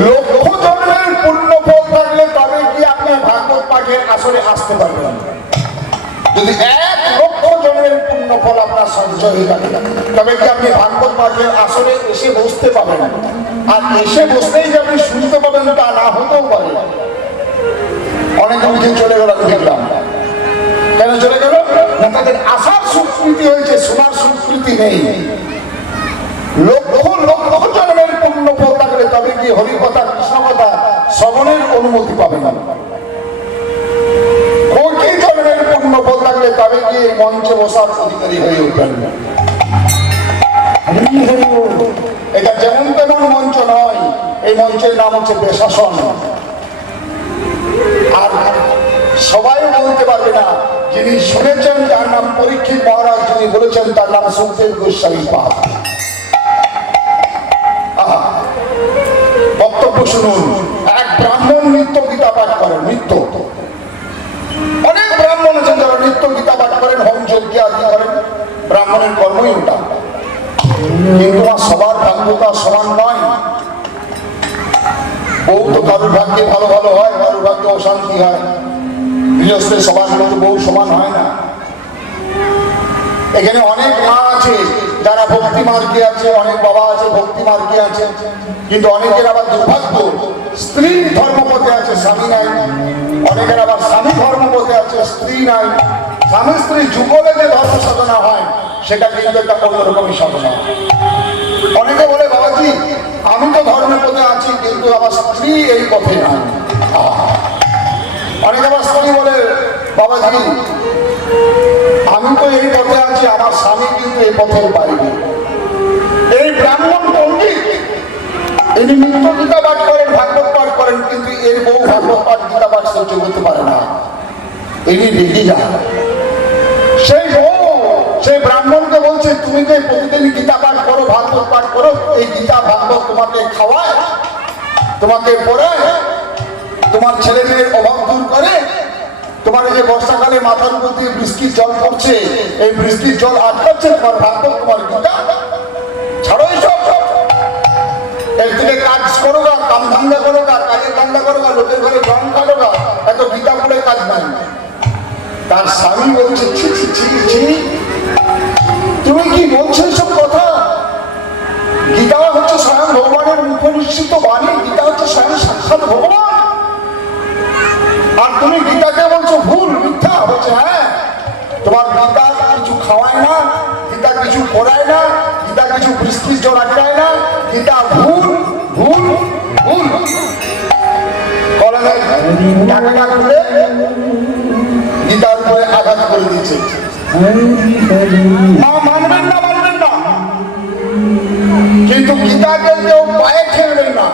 লক্ষ জন্মের পূর্ণ ফল থাকলে তবে কি আপনি ভাগবত পাঠের আসরে আসতে পারবেন। যদি 1 লক্ষ জন্মের পূর্ণ ফল আপনার সঞ্চয় হয়ে থাকে তবে কি আপনি ভাগবত পাঠের আসরে এসে বসতে পাবেন। আর এসে বসতেই যে আপনি শুনতে পাবেন তা না হতেও পারে। অনেক অনেকে চলে গেল, আমি দেখলাম। কেন চলে গেল? না, তাদের আসার সংস্কৃতি হয়েছে, শোনার সংস্কৃতি নেই। লক্ষ লক্ষ জন্মের পূর্ণ ফল থাকলে তবে কি হরি কথা কৃষ্ণ কথা শ্রবণের অনুমতি পাবে না। কোটি জন্মের পূর্ণ ফল থাকলে তবে কি এই মঞ্চে বসার অধিকারী হয়ে উঠবেন না। এটা যেমন তেমন মঞ্চ নয়, এই মঞ্চের নাম হচ্ছে বেশাসন। আর সবাই বলতে পারবে না। যিনি শুনেছেন তার নাম পরীক্ষিত মহারাজ, যিনি বলেছেন তার নাম সুখদেব গোস্বামী পাল। বক্তব্য শুনুন। এক ব্রাহ্মণ নিত্য গীতা পাঠ করেন, নিত্য। অনেক ব্রাহ্মণ আছেন যারা নিত্য গীতা পাঠ করেন, হোম যজ্ঞ আদি করেন, ব্রাহ্মণের কর্মই ওটা। কিন্তু সবার ভাগ্যতা সমান নয়। বউ তো কারুর ভাগ্যে ভালো ভালো হয়, কারুর ভাগ্যে অশান্তি হয়। গৃহস্থে সবার কিন্তু বউ সমান হয় না। এখানে অনেক মা আছে যারা ভক্তি মার্গে আছে, অনেক বাবা আছে ভক্তি মার্গে আছে, কিন্তু অনেকের আবার দুর্ভাগ্য স্ত্রী ধর্মপথে আছে, স্বামী নাই। অনেকের আবার স্বামী ধর্মপথে আছে, স্ত্রী নাই। স্বামী স্ত্রী যুগলে যে ধর্ম সাধনা হয় সেটা কিন্তু একটা অন্যরকমই সাধনা। অনেকে বলে, বাবাজি আমি তো ধর্মের পথে আছি কিন্তু আমার স্ত্রী এই পথে নাই। অনেকে আবার স্ত্রী বলে, বাবাজি আমি তো এই পথে আছি, আমার স্বামী কিন্তু এই পথের বাইরে। এই ব্রাহ্মণ পণ্ডিত ইনি নিত্য গীতা পাঠ করেন, ভাগবত পাঠ করেন, কিন্তু এর বউ ভাগবত পাঠ গীতা পাঠ সহ্য করতে পারে না। ইনি রেগে যান। সেই বউ সেই ব্রাহ্মণকে বলছে, তুমি যে প্রতিদিন গীতা পাঠ করো, ভাগবত পাঠ করো, এই গীতা ভাগবত তোমাকে খাওয়ায়, তোমাকে পড়ায়, তোমার ছেলে মেয়ের অভাব দূর করে, তোমার এই যে বর্ষাকালে মাথার উপর দিয়ে বৃষ্টির জল পড়ছে, এই বৃষ্টির জল আটকাচ্ছে তোমার ভাগবত, তোমার গীতা। ছাড়ো এইসব, এর থেকে কাজ করো গা, কাম ধান্দা করো গা, কাজের ধান্দা করো গা, লোকের ঘরে জল কাটো গা, এত গীতা পড়ে কাজ নাই। তার স্বামী বলছে, ছি ছি ছি ছি, তুমি কি বলছো এইসব কথা? গীতা হচ্ছে স্বয়ং ভগবানের মুখ নিশ্চিত বাণী, গীতা হচ্ছে স্বয়ং সাক্ষাৎ ভগবান। আর তুমি গীতাকে বলছো ভুল, মিথ্যা। বলছে হ্যাঁ, তোমার গীতা কিছু খাওয়ায় না, গীতা কিছু পড়ায় না, গীতা কিছু বৃষ্টির জল আটকায় না, গীতা ভুল ভুল ভুল। কলেজে টাকাটা খুলে গীতার উপরে আঘাত করে দিচ্ছে। মা মানবেন না, মানবেন না, কিন্তু গীতাকে কেউ পায়ে ঠেলবেন না,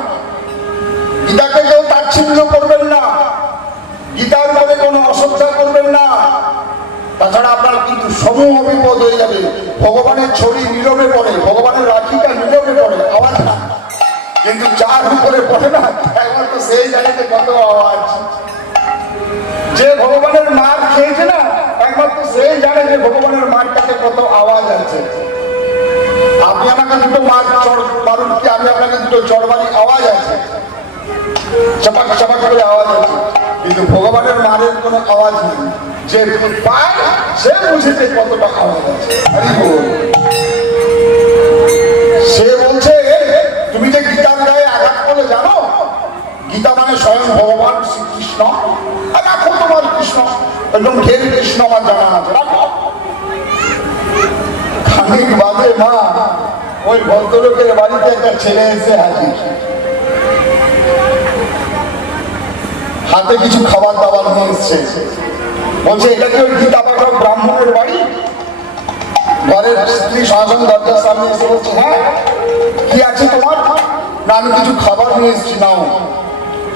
গীতাকে কেউ তাচ্ছিল্য করবেন না, গীতার উপরে কোনো অশ্রদ্ধা করবেন না। তাছাড়া আপনার কিন্তু সমূহ বিপদ হয়ে যাবে। ভগবানের ছবি নীরবে পড়ে, ভগবানের রাখিটা নীরবে পড়ে, আওয়াজ না। কিন্তু যার উপরে পড়ে না একবার তো সেই জানে যে কত আওয়াজ। যে ভগবানের মার খেয়েছে না একবার তো সেই জানে যে ভগবানের মারটাতে কত আওয়াজ আছে। আপনি আমাকে দুটো মার মারুন কি, আমি আপনাকে দুটো চড়বাড়ি আওয়াজ আছে, চাপাক চাপাক করে আওয়াজ আছে, কিন্তু ভগবানের মারের কোনো আওয়াজ নেই। যে পায় সে বুঝেছে কতটা আওয়াজ আছে। সে বলছে, তুমি যে গীতার গায়ে আঘাত করে জানো, গীতা মানে স্বয়ং ভগবান শ্রীকৃষ্ণ। রাখো তোমার কৃষ্ণ, একদম ঢের কৃষ্ণ আমার জানা আছে, রাখো। খানিক বাদে মা ওই ভদ্রলোকের বাড়িতে একটা ছেলে এসে হাজির, হাতে কিছু খাবার দাবার নিয়ে এসছে। বলছে এটা কি ওই গীতা পাঠক ব্রাহ্মণের বাড়ি? ঘরের স্ত্রী শাসন দরজার সামনে এসে বলছে, হ্যাঁ কি আছে তোমার? না আমি কিছু খাবার নিয়ে এসেছি, নাও।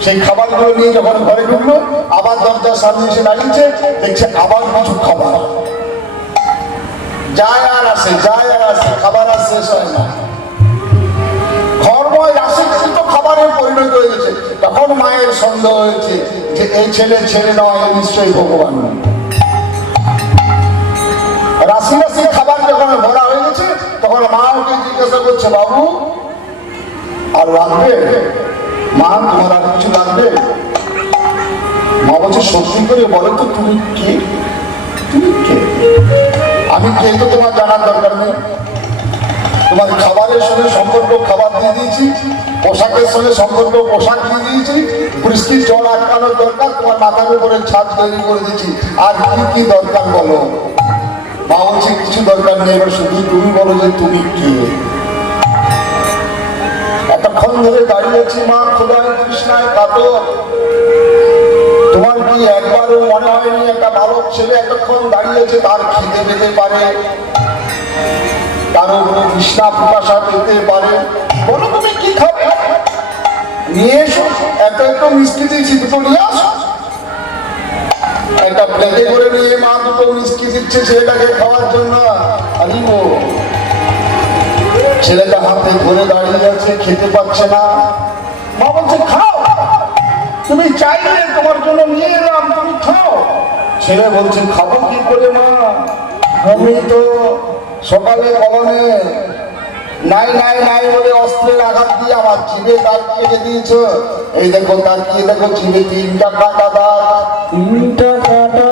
সেই খাবারগুলো নিয়ে যখন ঘরে ঢুকলো, আবার দরজার সামনে এসে দাঁড়িয়েছে, দেখছে আবার কিছু খাবার যায় আর আসে, যায় আর আসে, খাবার আর শেষ হয় না। ঘরময় রাশি খাবারে পরিণত হয়ে গেছে। তখন মায়ের সন্দেহ হয়েছে যে এই ছেলে ছেলে নয়, নিশ্চয়ই ভগবান। রাশি রাশি খাবার যখন ভরা হয়ে গেছে তখন মা ওকে জিজ্ঞাসা করছে, বাবু আর লাগবে? মা তোমার আর কিছু লাগবে? মা বলছে, সত্যি করে বলো তো তুমি কে? তুমি কে? আমি কে তো তোমার জানার দরকার নেই। তোমার খাবারের সঙ্গে সম্পর্ক খাবার দিয়ে দিয়েছি, পোশাকের সঙ্গে সম্পর্ক পোশাক দিয়ে দিয়েছি, বৃষ্টির জল আটকানোর দরকার তোমার মাথার উপরে ছাদ তৈরি করে দিয়েছি, আর কি কি দরকার বলো? মা বলছে, কিছু দরকার নেই, এবার শুধু তুমি বলো যে তুমি কে। এতক্ষণ ধরে দাঁড়িয়ে আছি মা, খোদায় কৃষ্ণায় কাতর। তোমার কি একবারও মনে হয়নি একটা বালক ছেলে এতক্ষণ দাঁড়িয়েছে, তার খিদে পেতে পারে, কারো কোনো তৃষ্ণা পিপাসা পেতে পারে? বলো তুমি কি খাবে, নিয়ে এসো। এত একটু মিষ্টি দিয়েছি, দুটো নিয়ে আসো। একটা প্লেটে করে নিয়ে মা দুটো মিষ্টি দিচ্ছে ছেলেটাকে খাওয়ার জন্য। আরে ও ছেলেটা হাতে ধরে দাঁড়িয়ে আছে, খেতে পাচ্ছে না। মা বলছে, খাও, তুমি চাইলে তোমার জন্য নিয়ে এলাম, তুমি খাও। ছেলে বলছে, খাবো কি করে মা, আমি তো সকালে কলনে নাই নাই নাই বলে অস্ত্রের আঘাত দিয়ে আমার জিভে দাঁত কেটে দিয়েছ। এই দেখো তাকিয়ে দেখো, জিভে 3টা কাটা দাঁত, 3টা কাটা।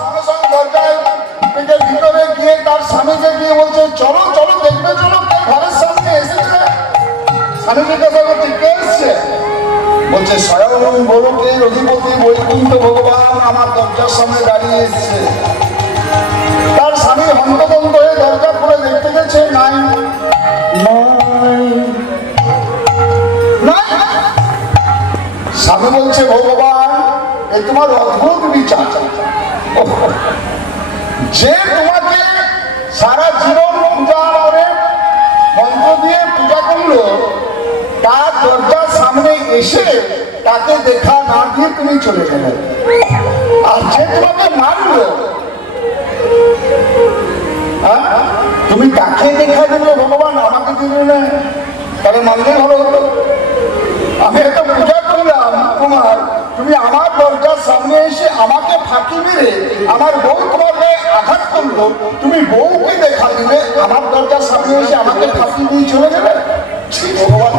সঙ্গে সঙ্গে দরজায় পেটের ভিতরে গিয়ে তার স্বামীকে গিয়ে বলছে, চলো চলো দেখবে, চলো কে ঘরের সামনে এসেছে। স্বামী জিজ্ঞাসা করছে, কে এসছে? বলছে, স্বয়ং বড়কে অধিপতি বৈকুণ্ঠ ভগবান আমার দরজার সামনে দাঁড়িয়ে এসছে। তার স্বামী হন্তদন্ত হয়ে দরজা খুলে দেখতে গেছে, নাই নাই। স্বামী বলছে, ভগবান এ তোমার অদ্ভুত বিচার, যে তোমাকে সারা জীবন পূজা করে মন্ত্র দিয়ে পূজা করলো, তার দরজার সামনে এসে তাকে দেখা না দিয়ে তুমি চলে গেলে, আর যে তোমাকে মারলো তুমি তাকে দেখা দিলে, ভগবান আমাকে দিলে না, তাহলে মানলে ভালো হতো। আমি একটা পূজা করলাম তোমার, তুমি আমার দরজার সামনে এসে আমাকে ফাঁকি মেরে আমার বউ তোমাকে আঘাত করলো, তুমি বউকে দেখা দিলে, আমার দরজার সামনে এসে আমাকে ফাঁকি দিয়ে চলে গেলে। ভগবান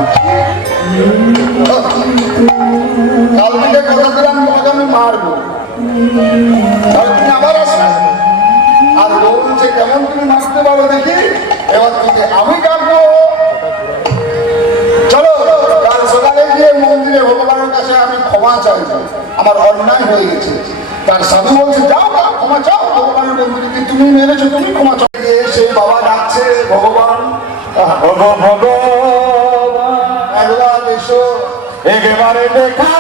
কাল থেকে কথা দিলাম তোমাকে আমি মারবো, তাহলে তুমি আবার আসবে। আর বউ বলছে, কেমন তুমি মারতে পারো দেখি, এবার তুমি আমি ডাকবো। চলো কাল সকালে গিয়ে মন্দিরে ভগবানের কাছে আমি ক্ষমা চাই, আমার অন্যায় হয়ে গেছে। তার স্বামী বলছে, যাও ক্ষমা চাও ভগবানের মন্দিরে, তুমি মেরেছো, তুমি ক্ষমা চাও। সে বাবা ডাকছে, ভগবান একবার এসো, একেবারে দেখা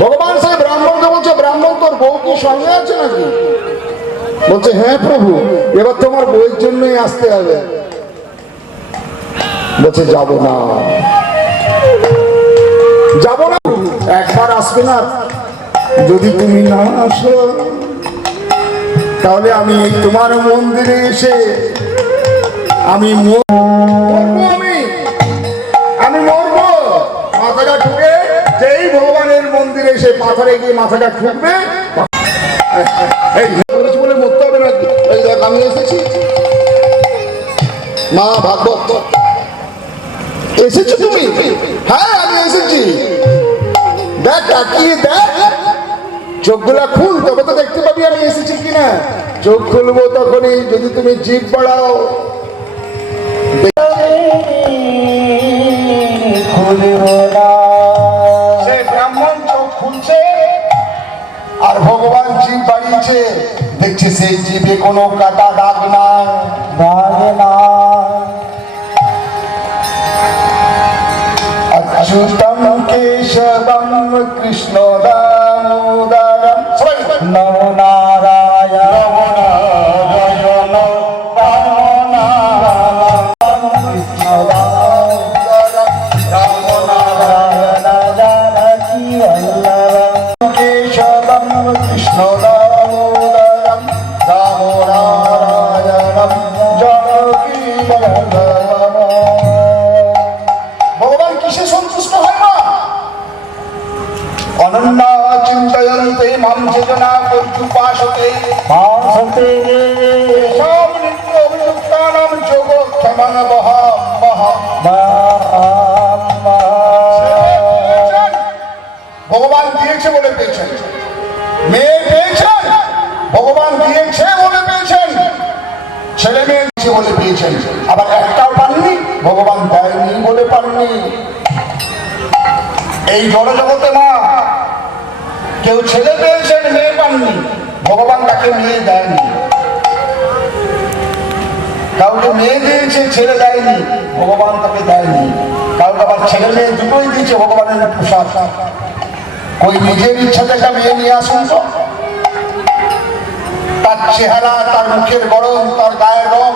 ভগবান। সেই ব্রাহ্মণকে বলছে, ব্রাহ্মণ তোর বউ কি সঙ্গে আছে নাকি? বলছে, হ্যাঁ প্রভু, এবার তোমার বউয়ের জন্যই আসতে হবে। বলছে, যাবো না, যাবো না, একবার আসবে না, যদি তুমি না আসো তাহলে আমি তোমার মন্দিরে এসে আমি মরবো। মাথাটা ঠুকে যেই ভগবানের মন্দিরে এসে পাথরে গিয়ে মাথাটা ঠুকবে, বলে মরতে হবে নাকি? এই দেখ আমি এসেছি, মা ভাগবত এসেছো তুমি? হ্যাঁ আমি এসেছি। দেখ তাকিয়ে দেখ, চোখগুলা খুল, তবে তো দেখতে পাবি আমি এসেছি কিনা। চোখ খুলবো তখনই যদি তুমি জিভ বাড়াও। সে ব্রাহ্মণ চোখ খুলছে আর ভগবান জিভ বাড়িয়েছে, দেখছে সেই জিভে কোনো কাটা দাগ নাই, अच्युतम केशवम कृष्ण दामोदरम नमो नारायण नमो नारायण नमो नारायण कृष्ण दामोदरम नमो नारायण जानकी চেতনা পরিচুপাসতে भासते সব নিত্য অভিযুক্তানাম যোগ ক্ষমন বহা বহা ভগবান দিয়েছে বলে পেয়েছেন, মেয়ে পেয়েছেন ভগবান দিয়েছে বলে পেয়েছেন, ছেলে মেয়ে দিয়েছে বলে পেয়েছেন, আবার একটাও পাননি ভগবান দেয়নি বলে পাননি। এই জড়জগতে মা কেউ ছেলে পেয়েছেন মেয়ে পাননি, ভগবান তাকে মেয়ে দেয়নি। কাউকে মেয়ে দিয়েছে ছেলে দেয়নি, ভগবান তাকে দেয়নি। কাউকে আবার ছেলে মেয়ে দুটোই দিয়েছে, ভগবানের প্রসাদ। ওই নিজের ইচ্ছাতে একটা মেয়ে নিয়ে আসুন তো, তার চেহারা, তার মুখের গড়ন, তার গায়ের রং,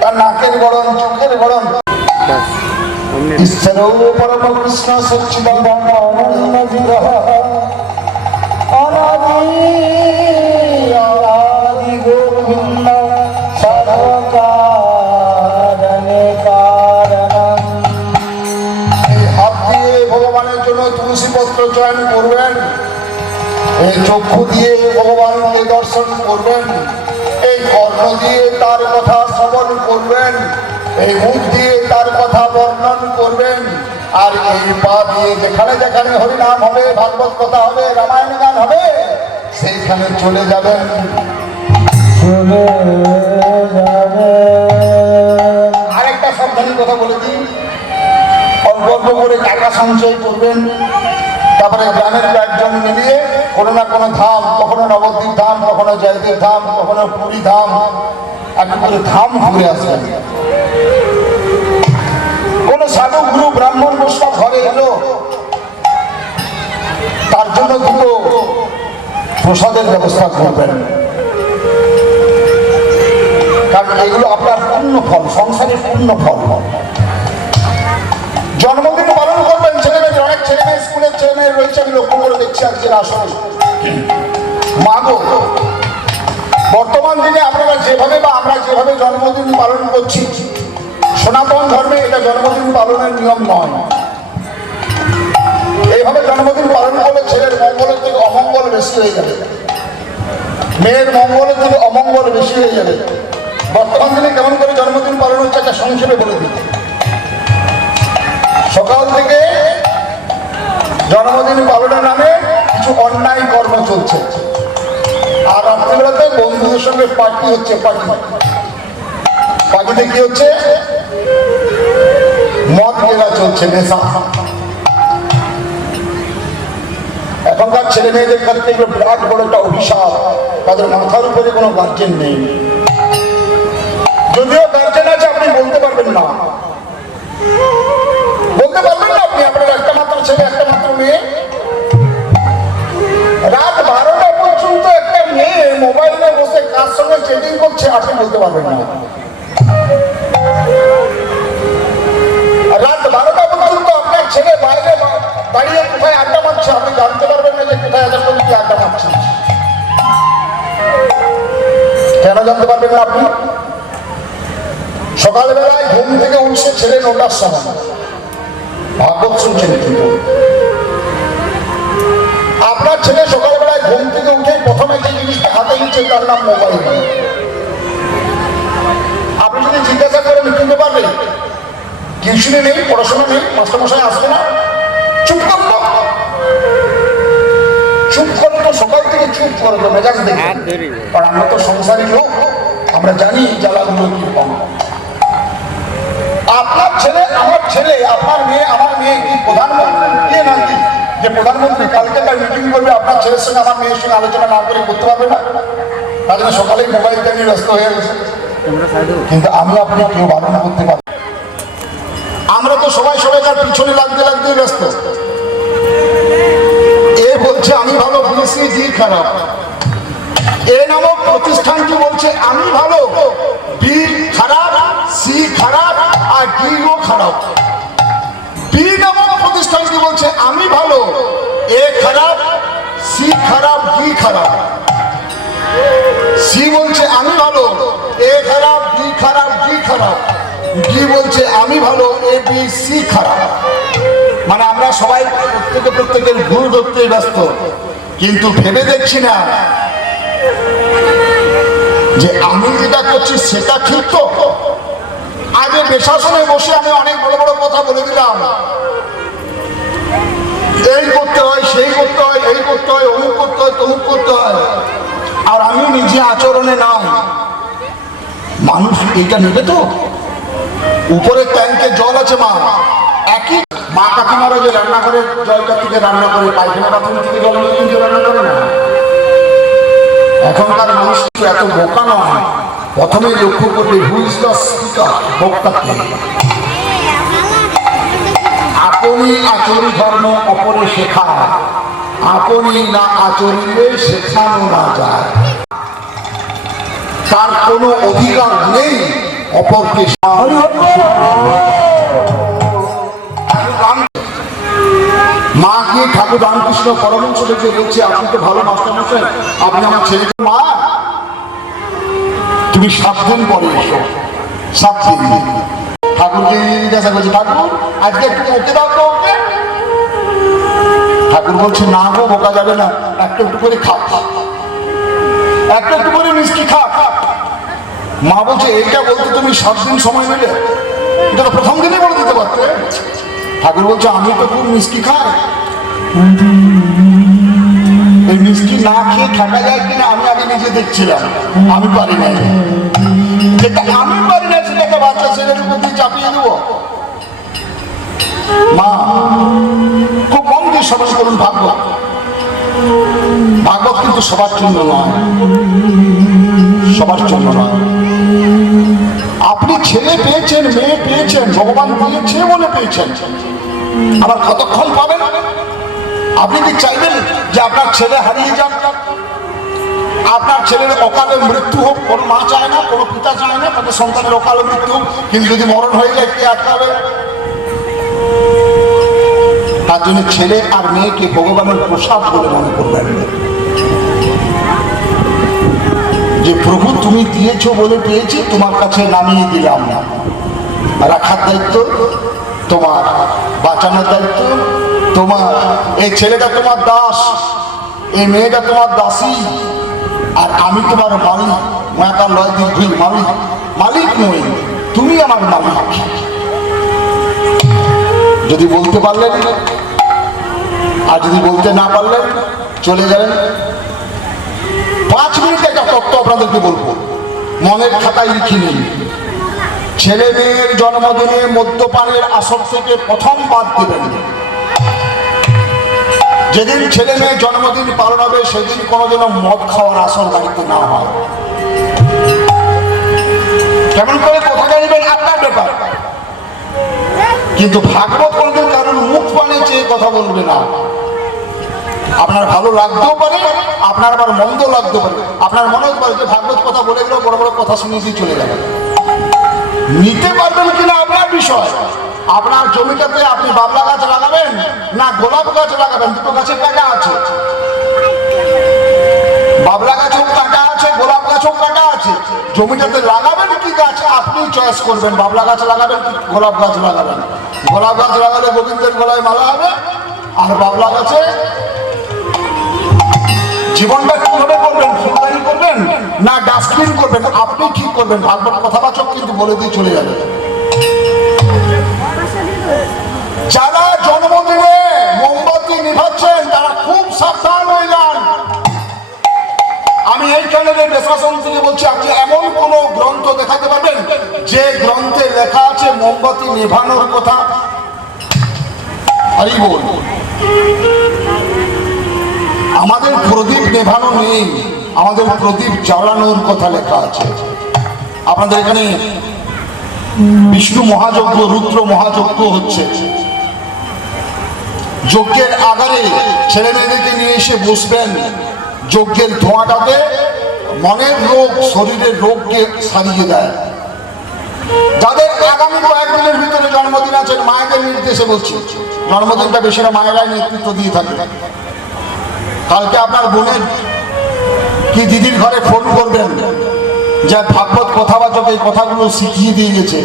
তার নাকের গড়ন, চোখের গড়ন। ঈশ্বর পরম কৃষ্ণ সচ্চিদানন্দ বিগ্রহ অনাদি গোবিন্দ সর্বকারণে কারণম। এই হাত দিয়ে ভগবানের জন্য তুলসী পত্র চয়ন করবেন, এই চক্ষু দিয়ে ভগবানকে দর্শন করবেন, এই কর্ণ দিয়ে তার কথা শ্রবণ করবেন, এই মুখ দিয়ে তার কথা বর্ণন করবেন, আর এই পা দিয়ে যেখানে যেখানে হরিনাম হবে, ভাগবত কথা হবে, রামায়ণ গান হবে, সেইখানে চলে যাবেন। আরেকটা সাবধানী কথা বলে দিই, অল্প অল্প করে টাকা সঞ্চয় করবেন, তারপরে গ্রামের কয়েকজন মিলিয়ে কোনো না কোনো ধাম, কখনো নবদ্বীপ ধাম, কখনো জয়দেব ধাম, কখনো পুরী ধাম, একটু করে ধাম ঘুরে আসবেন। কোন সাধু গুরু ব্রাহ্মণ বৈষ্ণব ঘরে এলো, তার জন্য দুটো প্রসাদের ব্যবস্থা করবেন, কারণ এগুলো আপনার পূর্ণ ফল, সংসারের পূর্ণ ফল। জন্মদিন পালন করবেন, ছেলে মেয়েদের, অনেক ছেলে মেয়ে স্কুলের ছেলে মেয়ে রয়েছে, আমি লক্ষ্য করে দেখছি আজকের আসলে মাগো, বর্তমান দিনে আপনারা যেভাবে বা আমরা যেভাবে জন্মদিন পালন করছি, সনাতন ধর্মে এটা জন্মদিন পালনের নিয়ম নয়। এইভাবে জন্মদিন পালন করলে ছেলের মঙ্গলের থেকে অমঙ্গল বেশি হয়ে যাবে, মেয়ের মঙ্গলের থেকে অমঙ্গল বেশি হয়ে যাবে। বর্তমান দিনে কেমন করে জন্মদিন পালন হচ্ছে একটা সংক্ষেপে বলে দিই। সকাল থেকে জন্মদিন পালনের নামে কিছু অন্যায় কর্ম চলছে, আর রাত্রিবেলাতে বন্ধুদের সঙ্গে পার্টি হচ্ছে। পার্টিতে কি হচ্ছে? মদ কেনা চলছে, নেশা। এখনকার ছেলে মেয়েদের ক্ষেত্রে এগুলো বিরাট বড় একটা অভিশাপ, তাদের মাথার উপরে কোনো গার্জেন নেই। যদিও গার্জেন আছে, আপনি বলতে পারবেন না, আপনি আপনার একটা মাত্র ছেলে, একটা মাত্র মেয়ে, রাত 12টা পর্যন্ত একটা মেয়ে মোবাইলে বসে কার সঙ্গে চ্যাটিং করছে, আপনি বলতে পারবেন না। রাত 12টা পর্যন্ত আপনার ছেলে বাইরে দাঁড়িয়ে কোথায় আড্ডা মারছে, আপনি জানতে পারবেন না যে কোথায় এতক্ষণ কি আড্ডা মারছে। কেন জানতে পারবেন না আপনি? সকালবেলায় ঘুম থেকে উঠছে ছেলে 9টার সময়, ভাগবত শুনছেন, কিন্তু আপনার ছেলে সকালবেলায় ঘুম থেকে উঠে প্রথমে যে জিনিসটা হাতে নিচ্ছে তার নাম মোবাইল। আপনি যদি জিজ্ঞাসা করেন কিনতে পারবে, টিউশনে নেই, পড়াশোনা নেই, মাস্টারমশাই আসবে না, চুপ করতো, সকাল থেকে চুপ করতো, মেজাজ দেখে। কারণ আমরা তো সংসারী লোক, আমরা জানি জ্বালাগুলো কি কম। আপনার ছেলে, আমার ছেলে, আপনার মেয়ে, আমার মেয়ে কি প্রধানমন্ত্রী কে নাকি যে প্রধানমন্ত্রী কালকে তার মিটিং করবে, আপনার ছেলের সঙ্গে আমার মেয়ের সঙ্গে আলোচনা না করে করতে পারবে না? তার জন্য সকালেই মোবাইলটা নিয়ে ব্যস্ত হয়ে গেছে। কিন্তু আমি আপনি কেউ বারণ করতে পারি? আমরা তো সবাই সবাইকার পিছনে লাগতে লাগতে ব্যস্ত। এ বলছে আমি ভালো, BCG খারাপ। এ নামক প্রতিষ্ঠানটি বলছে আমি ভালো, B খারাপ, C খারাপ, আর D ও খারাপ। B নামক প্রতিষ্ঠানটি বলছে আমি ভালো, A খারাপ, C খারাপ, D খারাপ। C বলছে আমি ভালো, A খারাপ, B খারাপ, D খারাপ। D বলছে আমি ভালো, A B C খারাপ। মানে আমরা সবাই প্রত্যেকের ভুল ধরতে ব্যস্ত। কিন্তু ভেবে দেখছি না যে আমি যেটা করছি সেটা ঠিক তো। আগে বেশাসনে বসে আমি অনেক বড় বড় কথা বলে দিলাম, এই করতে হয়, সেই করতে হয়, এই করতে হয়, অমুক করতে হয়, তমুক করতে হয়, আর আমি নিজে আচরণে নাই। মানুষ এইটা নেবে তো? উপরে ট্যাঙ্কে জল আছে মা, একই মা কাকিমারা যে রান্না করে জলটা থেকে রান্না করে, পায়খানা বাথরুম থেকে জল নিয়ে কিন্তু রান্না করে না। এখনকার মানুষ এত বোকা নয়, প্রথমে লক্ষ্য করবে হু ইজ দ্য স্পিকার, বক্তাকে। আপনি আচরি ধর্ম অপরে শেখা, আপনি না আচরিলে শেখানো না যায়। তার কোনো অধিকার নেই অপরকে। মা গিয়ে ঠাকুর রামকৃষ্ণ পরমহংস দেখে বলছে, আপনি তো ভালো মাস্টারমশাই, আপনি আমার ছেলেকে, মা তুমি 7 দিন পরে এসো। 7 দিন ঠাকুরকে জিজ্ঞাসা করছে, ঠাকুর আজকে একটু বকে দাও তো ওকে। ঠাকুর বলছে, না গো, বোকা যাবে না, একটু একটু করে খা, একটু একটু করে মিষ্টি খা। মা বলছে, এইটা বলতে তুমি 7 দিন সময় নিলে, এটা তো প্রথম দিনে বলে দিতে পারতে। ঠাকুর বলছে, আমি তো খুব মিষ্টি খাই, এই মিষ্টি না খেয়ে থাকা যায় কিনা আমি আগে নিজে দেখছিলাম, আমি পারি না। যেটা আমি পারি না সেটাকে বাচ্চা ছেলের উপর দিয়ে চাপিয়ে দেবো। মা খুব মন দিয়ে সবাই করুন ভাগবত। ভাগবত কিন্তু সবার জন্য নয়, সবার জন্য নয়। আপনি ছেলে পেয়েছেন, মেয়ে পেয়েছেন, ভগবান দিয়েছে বলে পেয়েছেন, আবার কতক্ষণ পাবেন? আপনি কি চাইবেন যে আপনার ছেলে হারিয়ে যান, আপনার ছেলের অকালে মৃত্যু হোক? কোন মা চায় না, কোনো পিতা চায় না তাদের সন্তানের অকালে মৃত্যু হোক, কিন্তু যদি মরণ হয়ে যায় কে আটকাবে? তার জন্য ছেলে আর মেয়েকে ভগবানের প্রসাদ বলে মনে করবেন, যে প্রভু তুমি দিয়েছো বলে পেয়েছি, তোমার কাছে নামিয়ে দিলাম। রাখার দায়িত্ব তোমার, বাঁচানোর দায়িত্ব তোমার। এই ছেলেটা তোমার দাস, এই মেয়েটা তোমার দাসী, আর আমি তোমার মালিক। মাতা লয় দীর্ঘই মালিক, মালিক নই, তুমি আমার মালিক। যদি বলতে পারলেন, আর যদি বলতে না পারলেন চলে যাবেন। 5 মিনিট একটা তত্ত্ব আপনাদেরকে বলবো, মনের খাতায় লিখে নিন। ছেলে মেয়ের জন্মদিনে মদ্যপানের আসর থেকে প্রথম বাদ দেবেন। যেদিন ছেলে মেয়ের জন্মদিন পালন হবে সেদিন কোনোদিনও মদ খাওয়ার আসর বাড়িতে না হয়। কেমন করে কথা জানবেন আপনার ব্যাপার, কিন্তু ভাগবত কোনোদিন কারোর মুখ পানে চেয়ে কথা বলবে না। আপনার ভালো লাগতেও পারে, আপনার আবার মন্দ লাগতে পারে। আপনার মনে হতে পারে যে ভাগবত কথা বলে গেলেও বড় বড় কথা শুনে দিয়ে চলে যাবে। নিতে পারবেন কিনা আপনার বিষয়। আপনার জমিটাতে আপনি বাবলা গাছ লাগাবেন না গোলাপ গাছ লাগাবেন, দুটো গাছের কাটা আছে। বাবলা গাছও কাটা আছে, গোলাপ গাছও কাটা আছে। জমিটাতে লাগাবেন কি গাছ আপনি চয়েস করবেন, বাবলা গাছ লাগাবেন কি গোলাপ গাছ লাগাবেন। গোলাপ গাছ লাগালে গোবিন্দের গলায় মালা হবে, আর বাবলা গাছে জীবনটা কিভাবে করবেন, ফুলদানি করবেন না ডাস্টবিন করবেন, আপনি ঠিক করবেন। ভাগবত কথাবাচক কিন্তু বলে দিয়ে চলে যাবে। যারা জন্মদিনে মোমবাতি নিভাচ্ছেন তারা খুব সাবধান হয়ে যান। আমি এই চ্যানেলের প্রশাসন থেকে বলছি, আপনি এমন কোন গ্রন্থ দেখাতে পারবেন যে গ্রন্থে লেখা আছে মোমবাতি নেভানোর কথা? আরে বল, আমাদের প্রদীপ নেভানো নেই, আমাদের প্রদীপ জ্বালানোর কথা লেখা আছে। আপনাদের এখানে বিষ্ণু মহাযজ্ঞ, রুদ্র মহাযজ্ঞ হচ্ছে। যজ্ঞের আগারে ছেলে মেয়েদেরকে নিয়ে এসে বসবেন। যজ্ঞের ধোঁয়াটাতে মনের রোগ, শরীরের রোগকে সারিয়ে দেয়। যাদের আগামী কয়েকদিনের ভিতরে জন্মদিন আছে, মায়েদের নির্দেশে বলছি, জন্মদিনটা বেশিরা মায়েরাই নেতৃত্ব দিয়ে থাকে। কালকে আপনার বোনের কি দিদির ঘরে ফোন করবেন, যা ভাগবত কথাবাচক এই কথাগুলো শিখিয়ে দিয়ে গেছে।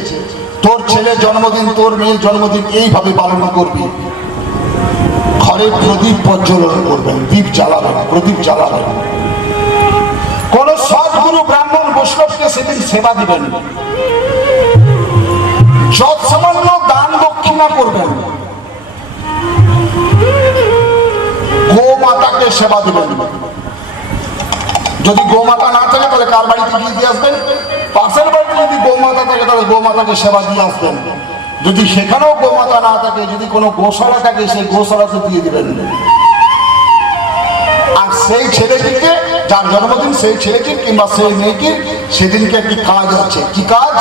তোর ছেলের জন্মদিন, তোর মেয়ের জন্মদিন এইভাবে পালন করবি। ঘরে ঘরে প্রদীপ প্রজ্বলন করবেন, দীপ জ্বালাবেন, প্রদীপ জ্বালাবেন। কোন সৎগুরু ব্রাহ্মণ বৈষ্ণবকে সেদিন সেবা দিবেন, যত সামান্য দান দক্ষিণা করবেন, গোমাতাকে সেবা দিবেন। যদি গোমাতা না থাকে তাহলে কার বাড়িতে গিয়ে দিয়ে আসবেন? পাশের বাড়িতে যদি গোমাতা থাকে তাহলে গোমাতাকে সেবা দিয়ে আসবেন। যদি সেখানেও গোমাতা না থাকে, যদি কোনো গোশালা থাকে সেই গোশালাতে দিয়ে দিবেন। আর সেই ছেলেটিকে, যার জন্মদিন, সেই ছেলেটির কিংবা সেই মেয়েটির সেদিনকে একটি কাজ আছে। কি কাজ?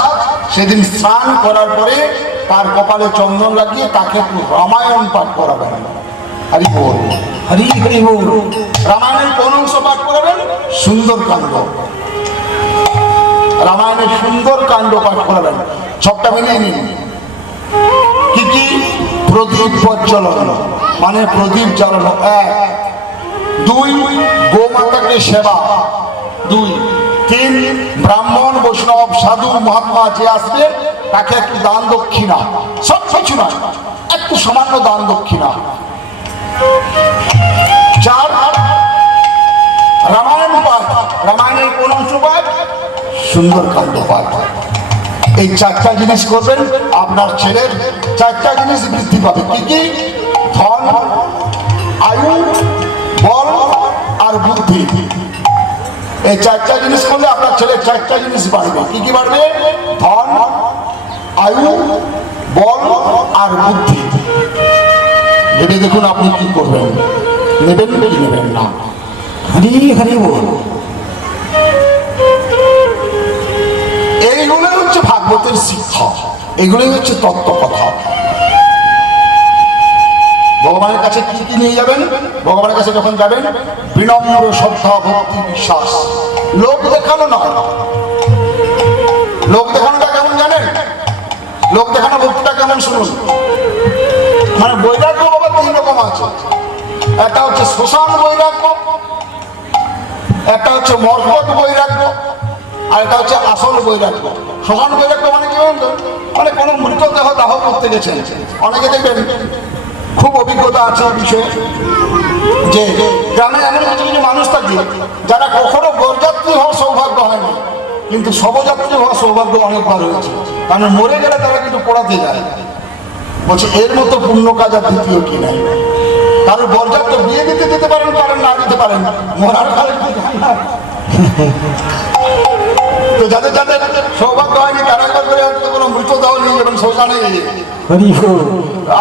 সেদিন স্নান করার পরে তার কপালে চন্দন লাগিয়ে তাকে একটু রামায়ণ পাঠ করাবেন। হরি বল, হরি হরি বল। রামায়ণের কোন অংশ পাঠ করাবেন? সুন্দরকাণ্ড। রামায়ণের সুন্দরকাণ্ড পাঠ করাবেন। সবটা মিলিয়ে নিন। কি কি? প্রদীপ প্রজ্বলন, মানে প্রদীপ জ্বালানো 1, 2 গোমাতাকে সেবা, 2, 3 ব্রাহ্মণ বৈষ্ণব সাধু মহাত্মা যে আসবে তাকে একটু দান দক্ষিণা, সব কিছু নয়, একটু সামান্য দান দক্ষিণা। 4 রামায়ণ পাঠ। রামায়ণের কোন অংশ পাঠ? সুন্দরকাণ্ড পাঠ। এই 4টা জিনিস করবেন, আপনার ছেলের 4টা জিনিস বৃদ্ধি পাবে। কি কি? ধন, আয়ু, বল আর বুদ্ধি। এই 4টা জিনিস করলে আপনার ছেলের 4টা জিনিস বাড়বে। কি কি বাড়বে? ধন, আয়ু, বল আর বুদ্ধি। ভেবে দেখুন আপনি কি করবেন, নেবেন কি নেবেন না। হরি হরি বল। এইগুলোই হচ্ছে ভাগবতের শিক্ষা, এগুলোই হচ্ছে তত্ত্ব কথা। ভগবানের কাছে কি কি নিয়ে যাবেন? ভগবানের কাছে যখন যাবেন, বিনম্র শ্রদ্ধা, ভক্তি, বিশ্বাস। লোক দেখানো নয়। লোক দেখানোটা কেমন জানেন? লোক দেখানো ভক্তিটা কেমন শুনুন। মানে বৈরাগ্য বাবা 3 রকম আছে। একটা হচ্ছে শ্মশান বৈরাগ্য, একটা হচ্ছে মর্কট বৈরাগ্য, আর এটা হচ্ছে আসল বৈরাগ্য। শ্মশান বৈরাগ্য মানে কি বলুন তো? মানে কোনো মৃতদেহ দাহ করতে গেছেন। অনেকে দেখবেন খুব অভিজ্ঞতা আছে এই বিষয়ে, যে গ্রামে এমন কিছু কিছু মানুষ থাকে যারা কখনো বরযাত্রী হওয়ার সৌভাগ্য হয়নি, কিন্তু শবযাত্রী হওয়ার সৌভাগ্য অনেকবার হয়েছে। কারণ মরে গেলে তারা কিন্তু পোড়াতে যায়। বলছে এর মতো পুণ্য কাজ আর দ্বিতীয় কি নাই। কারণ বরযাত্র বিয়ে দিতে পারেন, না দিতে পারেন, মরার কালে তো যাদের যাদের সৌভাগ্য হয়নি তারা একবার করে কোনো মৃতদেহ নিয়ে যাবেন শ্মশানে।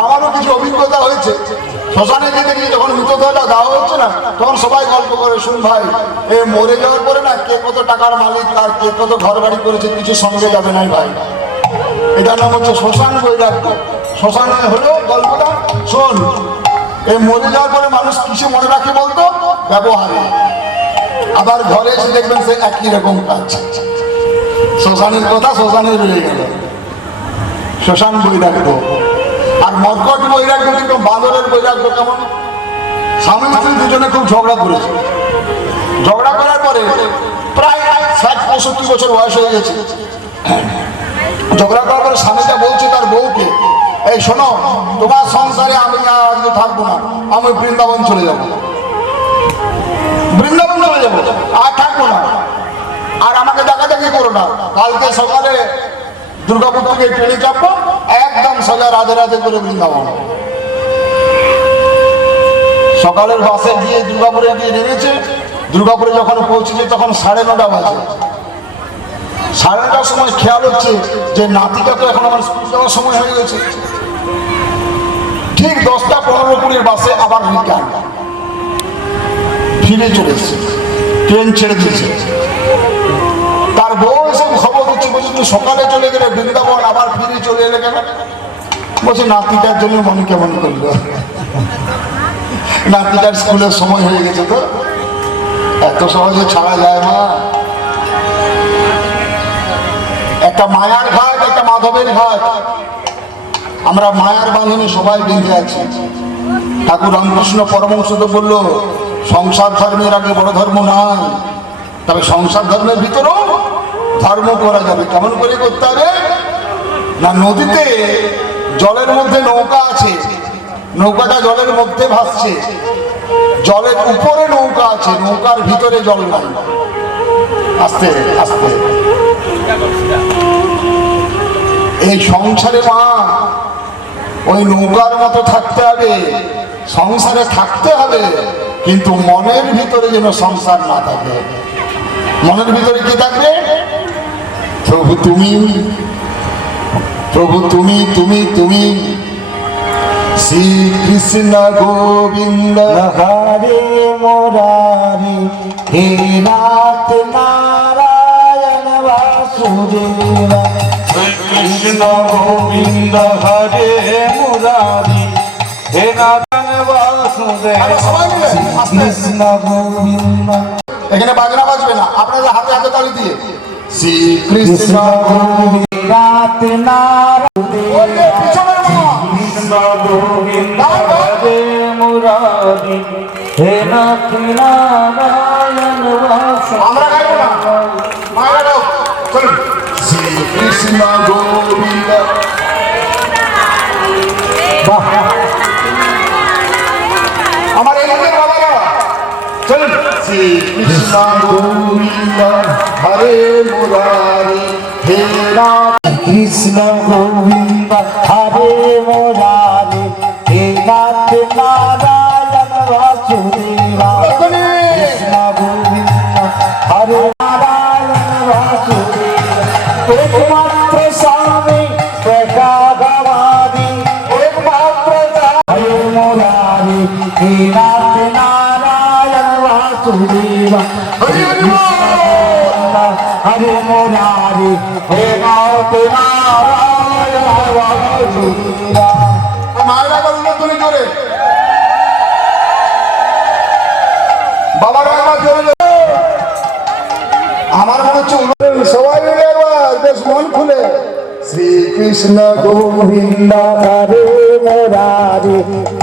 আমারও কিছু অভিজ্ঞতা হয়েছে। শ্মশানে গিয়ে দেখি যখন মৃতদেহটা দেওয়া হচ্ছে না, তখন সবাই গল্প করে, শুন ভাই, এ মরে যাওয়ার পরে না কে কত টাকার মালিক আর কে কত ঘর বাড়ি করেছে কিছু সঙ্গে যাবে নাই ভাই। এটার নাম হচ্ছে শ্মশান বৈরাগ্য। শ্মশানে হলো গল্পটা, শোন, এই মরে যাওয়ার পরে মানুষ কিছু মনে রাখে বলতো? ব্যবহারে। আবার ঘরে এসে দেখবেন সে একই রকম কাজ। শ্মশানের কথা শ্মশানে রয়ে গেল। শ্মশান বৈরাগ্য। আর মর্কট বৈরাগ্য কিন্তু বাঁদরের বৈরাগ্য। কেমন? স্বামী স্ত্রী দুজনে খুব ঝগড়া করেছে। ঝগড়া করার পরে প্রায় 60-65 বছর বয়স হয়ে গেছে। ঝগড়া করার পরে স্বামীটা বলছে তার বউকে, এই শোনো, তোমার সংসারে আমি আর থাকবো না, আমি বৃন্দাবন চলে যাবো। বৃন্দাবন চলে যাবো, আর থাকবো না, আর আমাকে দেখাদেখি করো না। কালকে সকালে দুর্গাপুর থেকে ট্রেনে চাপবো, একদম সোজা রাধে রাধে করে বৃন্দাবন। সকালের বাসে গিয়ে দুর্গাপুরে গিয়ে নেমেছে। দুর্গাপুরে যখন পৌঁছেছে তখন 9:30 বাজে। 9:30টার সময় খেয়াল হচ্ছে যে নাতিটা তো এখন আমার স্কুল যাওয়ার সময় হয়ে গেছে। ঠিক 10টা-15-20 বাসে আবার রিটার্ন, ফিরে চলে এসেছে, ট্রেন ছেড়ে দিয়েছে। তার বউ এসে খবর দিচ্ছে, বলছে তুমি সকালে চলে গেলে বৃন্দাবন, আবার ফিরে চলে এলে কেন? বলছে নাতিটার জন্য মনে কেমন করলো, নাতিটার স্কুলের সময় হয়ে গেছে, তো এত সহজে ছাড়া যায় না। একটা মায়ার ঘাট, একটা মাধবের ঘাট। আমরা মায়ার বাঁধনে সবাই বেঁধে আছি। ঠাকুর রামকৃষ্ণ পরমহংস তো বললো, সংসার ধর্মের আগে বড় ধর্ম নাই। তবে সংসার ধর্মের ভিতরেও ধর্ম করা যাবে। কেমন করে করতে হবে? না, নদীতে জলের মধ্যে নৌকা আছে, নৌকাটা জলের মধ্যে ভাসছে, জলের উপরে নৌকা আছে, নৌকার ভিতরে জল নাই। আস্তে আস্তে এই সংসারে মা ওই নৌকার মতো থাকতে হবে, সংসারে থাকতে হবে, কিন্তু মনের ভিতরে যেন সংসার না থাকে। মনের ভিতরে কি থাকবে? প্রভু তুমি, প্রভু তুমি, তুমি তুমি। শ্রী কৃষ্ণ গোবিন্দ হরে মুরারি হে নাথ নারায়ণ বাসুদেব। কৃষ্ণ গোবিন্দ হরে মুরারি হে নারায়ণ বাসুদেব। আরে সবাই মিলে আস্তে। কৃষ্ণ গোবিন্দ। এখানে বাজনা বাজবে না, আপনারা হাতে হাতে তালি দিয়ে শ্রী কৃষ্ণ কৃষ্ণ গোবিন্দ নাথ নারায়ণ। পিছনের মা কৃষ্ণ গোবিন্দ হরে মুরারি হে নাথ নারায়ণ বাসুদেব। আমরা গাইব না, মায়েরা গাও, চলুন। শ্রী কৃষ্ণ গোবিন্দ। আমার এই লোকের বাবারা চলুন। শ্রী কৃষ্ণ গোবিন্দ হরে মুরারি হে নাথ। কৃষ্ণ গোবিন্দ হরে মুরারি হে নাথ নারায়ণ বাসুদেব। কৃষ্ণ গোবিন্দ হরে নারায়ণ বাসুদেব। একমাত্র স্বামী দেখা গবাদি, একমাত্র হরে মুরারি হে নাথ নারায়ণ বাসুদেব। হরে মুরারি হে নাথ নারায়ণ বাসুদেব। মায়েরা বলুন তুমি জোরে, বাবারা একবার জোরে জোরে। আমার মনে হচ্ছে সবাই মিলে একবার বেশ মন খুলে শ্রী কৃষ্ণ গোবিন্দ হরে মুরারি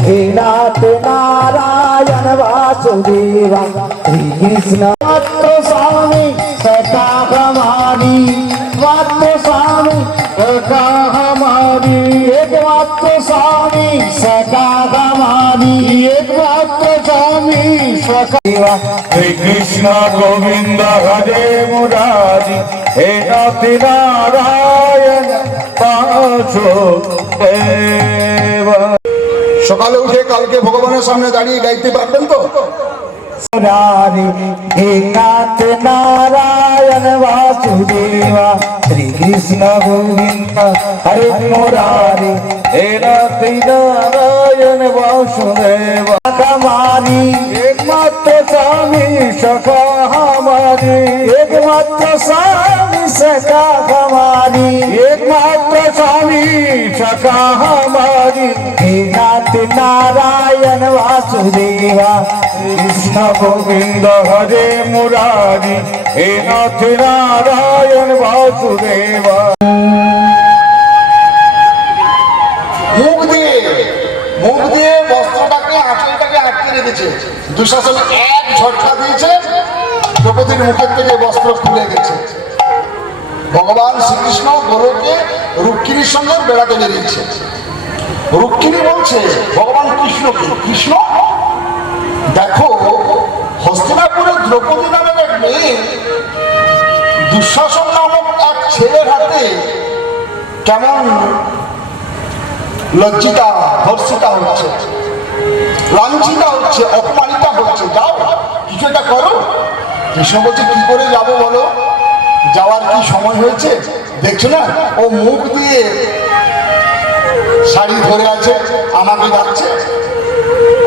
হে নাথ নারায়ণ বাসুদেব। কৃষ্ণ মাত্র স্বামী সখা हमारी, मात्र स्वामी सखा हमारी, एकमात्र स्वामी सखा हमारी, एकमात्र स्वामी सखा। हे कृष्ण गोविंद हरे मुरारी हे नाथ नारायण बासुदेव। সকালে উঠে কালকে ভগবানের সামনে দাঁড়িয়ে গাইতে পারবেন তো? मुरारी हे नाथ नारायण वासुदेव। श्री कृष्ण गोविंद हरे मुरारी हे नाथ नारायण वासुदेव। हमारी एकमात्र स्वामी सखा हमारी, एकमात्र स्वामी सखा हमारी, एकमात्र स्वामी सखा हमारी। हे नाथ नारायण वासुदेव। कृष्ण गोविंद हरे मुरारी हे नाथ नारायण वासुदेव। মুখ দিয়ে বস্ত্রটাকে আঁচলটাকে আটকে রেখেছে। দুঃশাসন এক ঝটকা দিয়েছে, দ্রৌপদীর মুখের থেকে বস্ত্র খুলে গেছে। ভগবান শ্রীকৃষ্ণ গোলকে রুক্মিণীর সঙ্গে বেড়াতে বেরিয়েছে। রুক্মিণী বলছে ভগবান কৃষ্ণকে, কৃষ্ণ দেখো হস্তিনাপুরে দ্রৌপদী নামের এক মেয়ে দুঃশাসন নামক এক ছেলের হাতে কেমন লজ্জিতা ধর্ষিতা হচ্ছে, লাঞ্ছিতা হচ্ছে, অপমানিতা হচ্ছে। যাও কিছু একটা করো। কৃষ্ণ বলছে কি করে যাবো বলো, যাওয়ার কি সময় হয়েছে? দেখছো না ও মুখ দিয়ে শাড়ি ধরে আছে, আমাকে ডাকছে,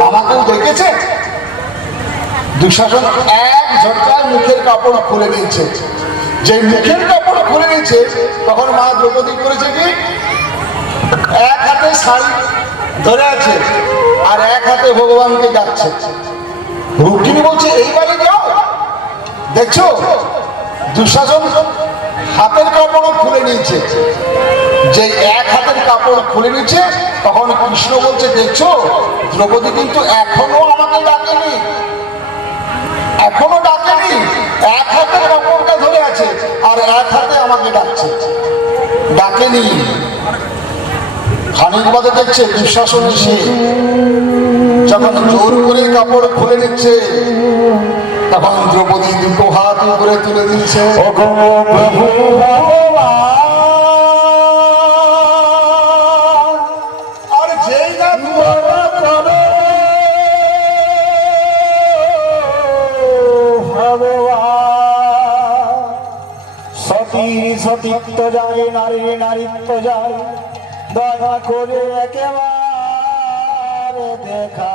আমাকেও দেখেছে। দুঃশাসন এক ঝটকায় মুখের কাপড় খুলে নিয়েছে। যে মুখের কাপড় খুলে নিয়েছে তখন মা দ্রৌপদী করেছে কি, এক হাতে শাড়ি ধরে আছে আর এক হাতে ভগবানকে ডাকছে। রুক্মিণী বলছে এইবারে যাও। দেখছো দুঃশাসন হাতের কাপড়ও খুলে নিয়েছে। যে এক হাতের কাপড় খুলে নিচ্ছে তখন কৃষ্ণ বলছে দেখছো দ্রৌপদী কিন্তু এখনো আমাকে ডাকেনি, এখনো ডাকেনি। এক হাতের কাপড়টা ধরে আছে আর এক হাতে আমাকে ডাকছে, ডাকেনি। খানিক বাদে দেখছে দুঃশাসন এসে যখন জোর করে কাপড় খুলে নিচ্ছে, তখন দ্রৌপদী দুটো হাত উপরে তুলে দিয়েছে। ওগো প্রভু আর যেই না সতী সতীত্ব যায়, নারী নারীত্ব যায়, দয়া করে একেবারে দেখা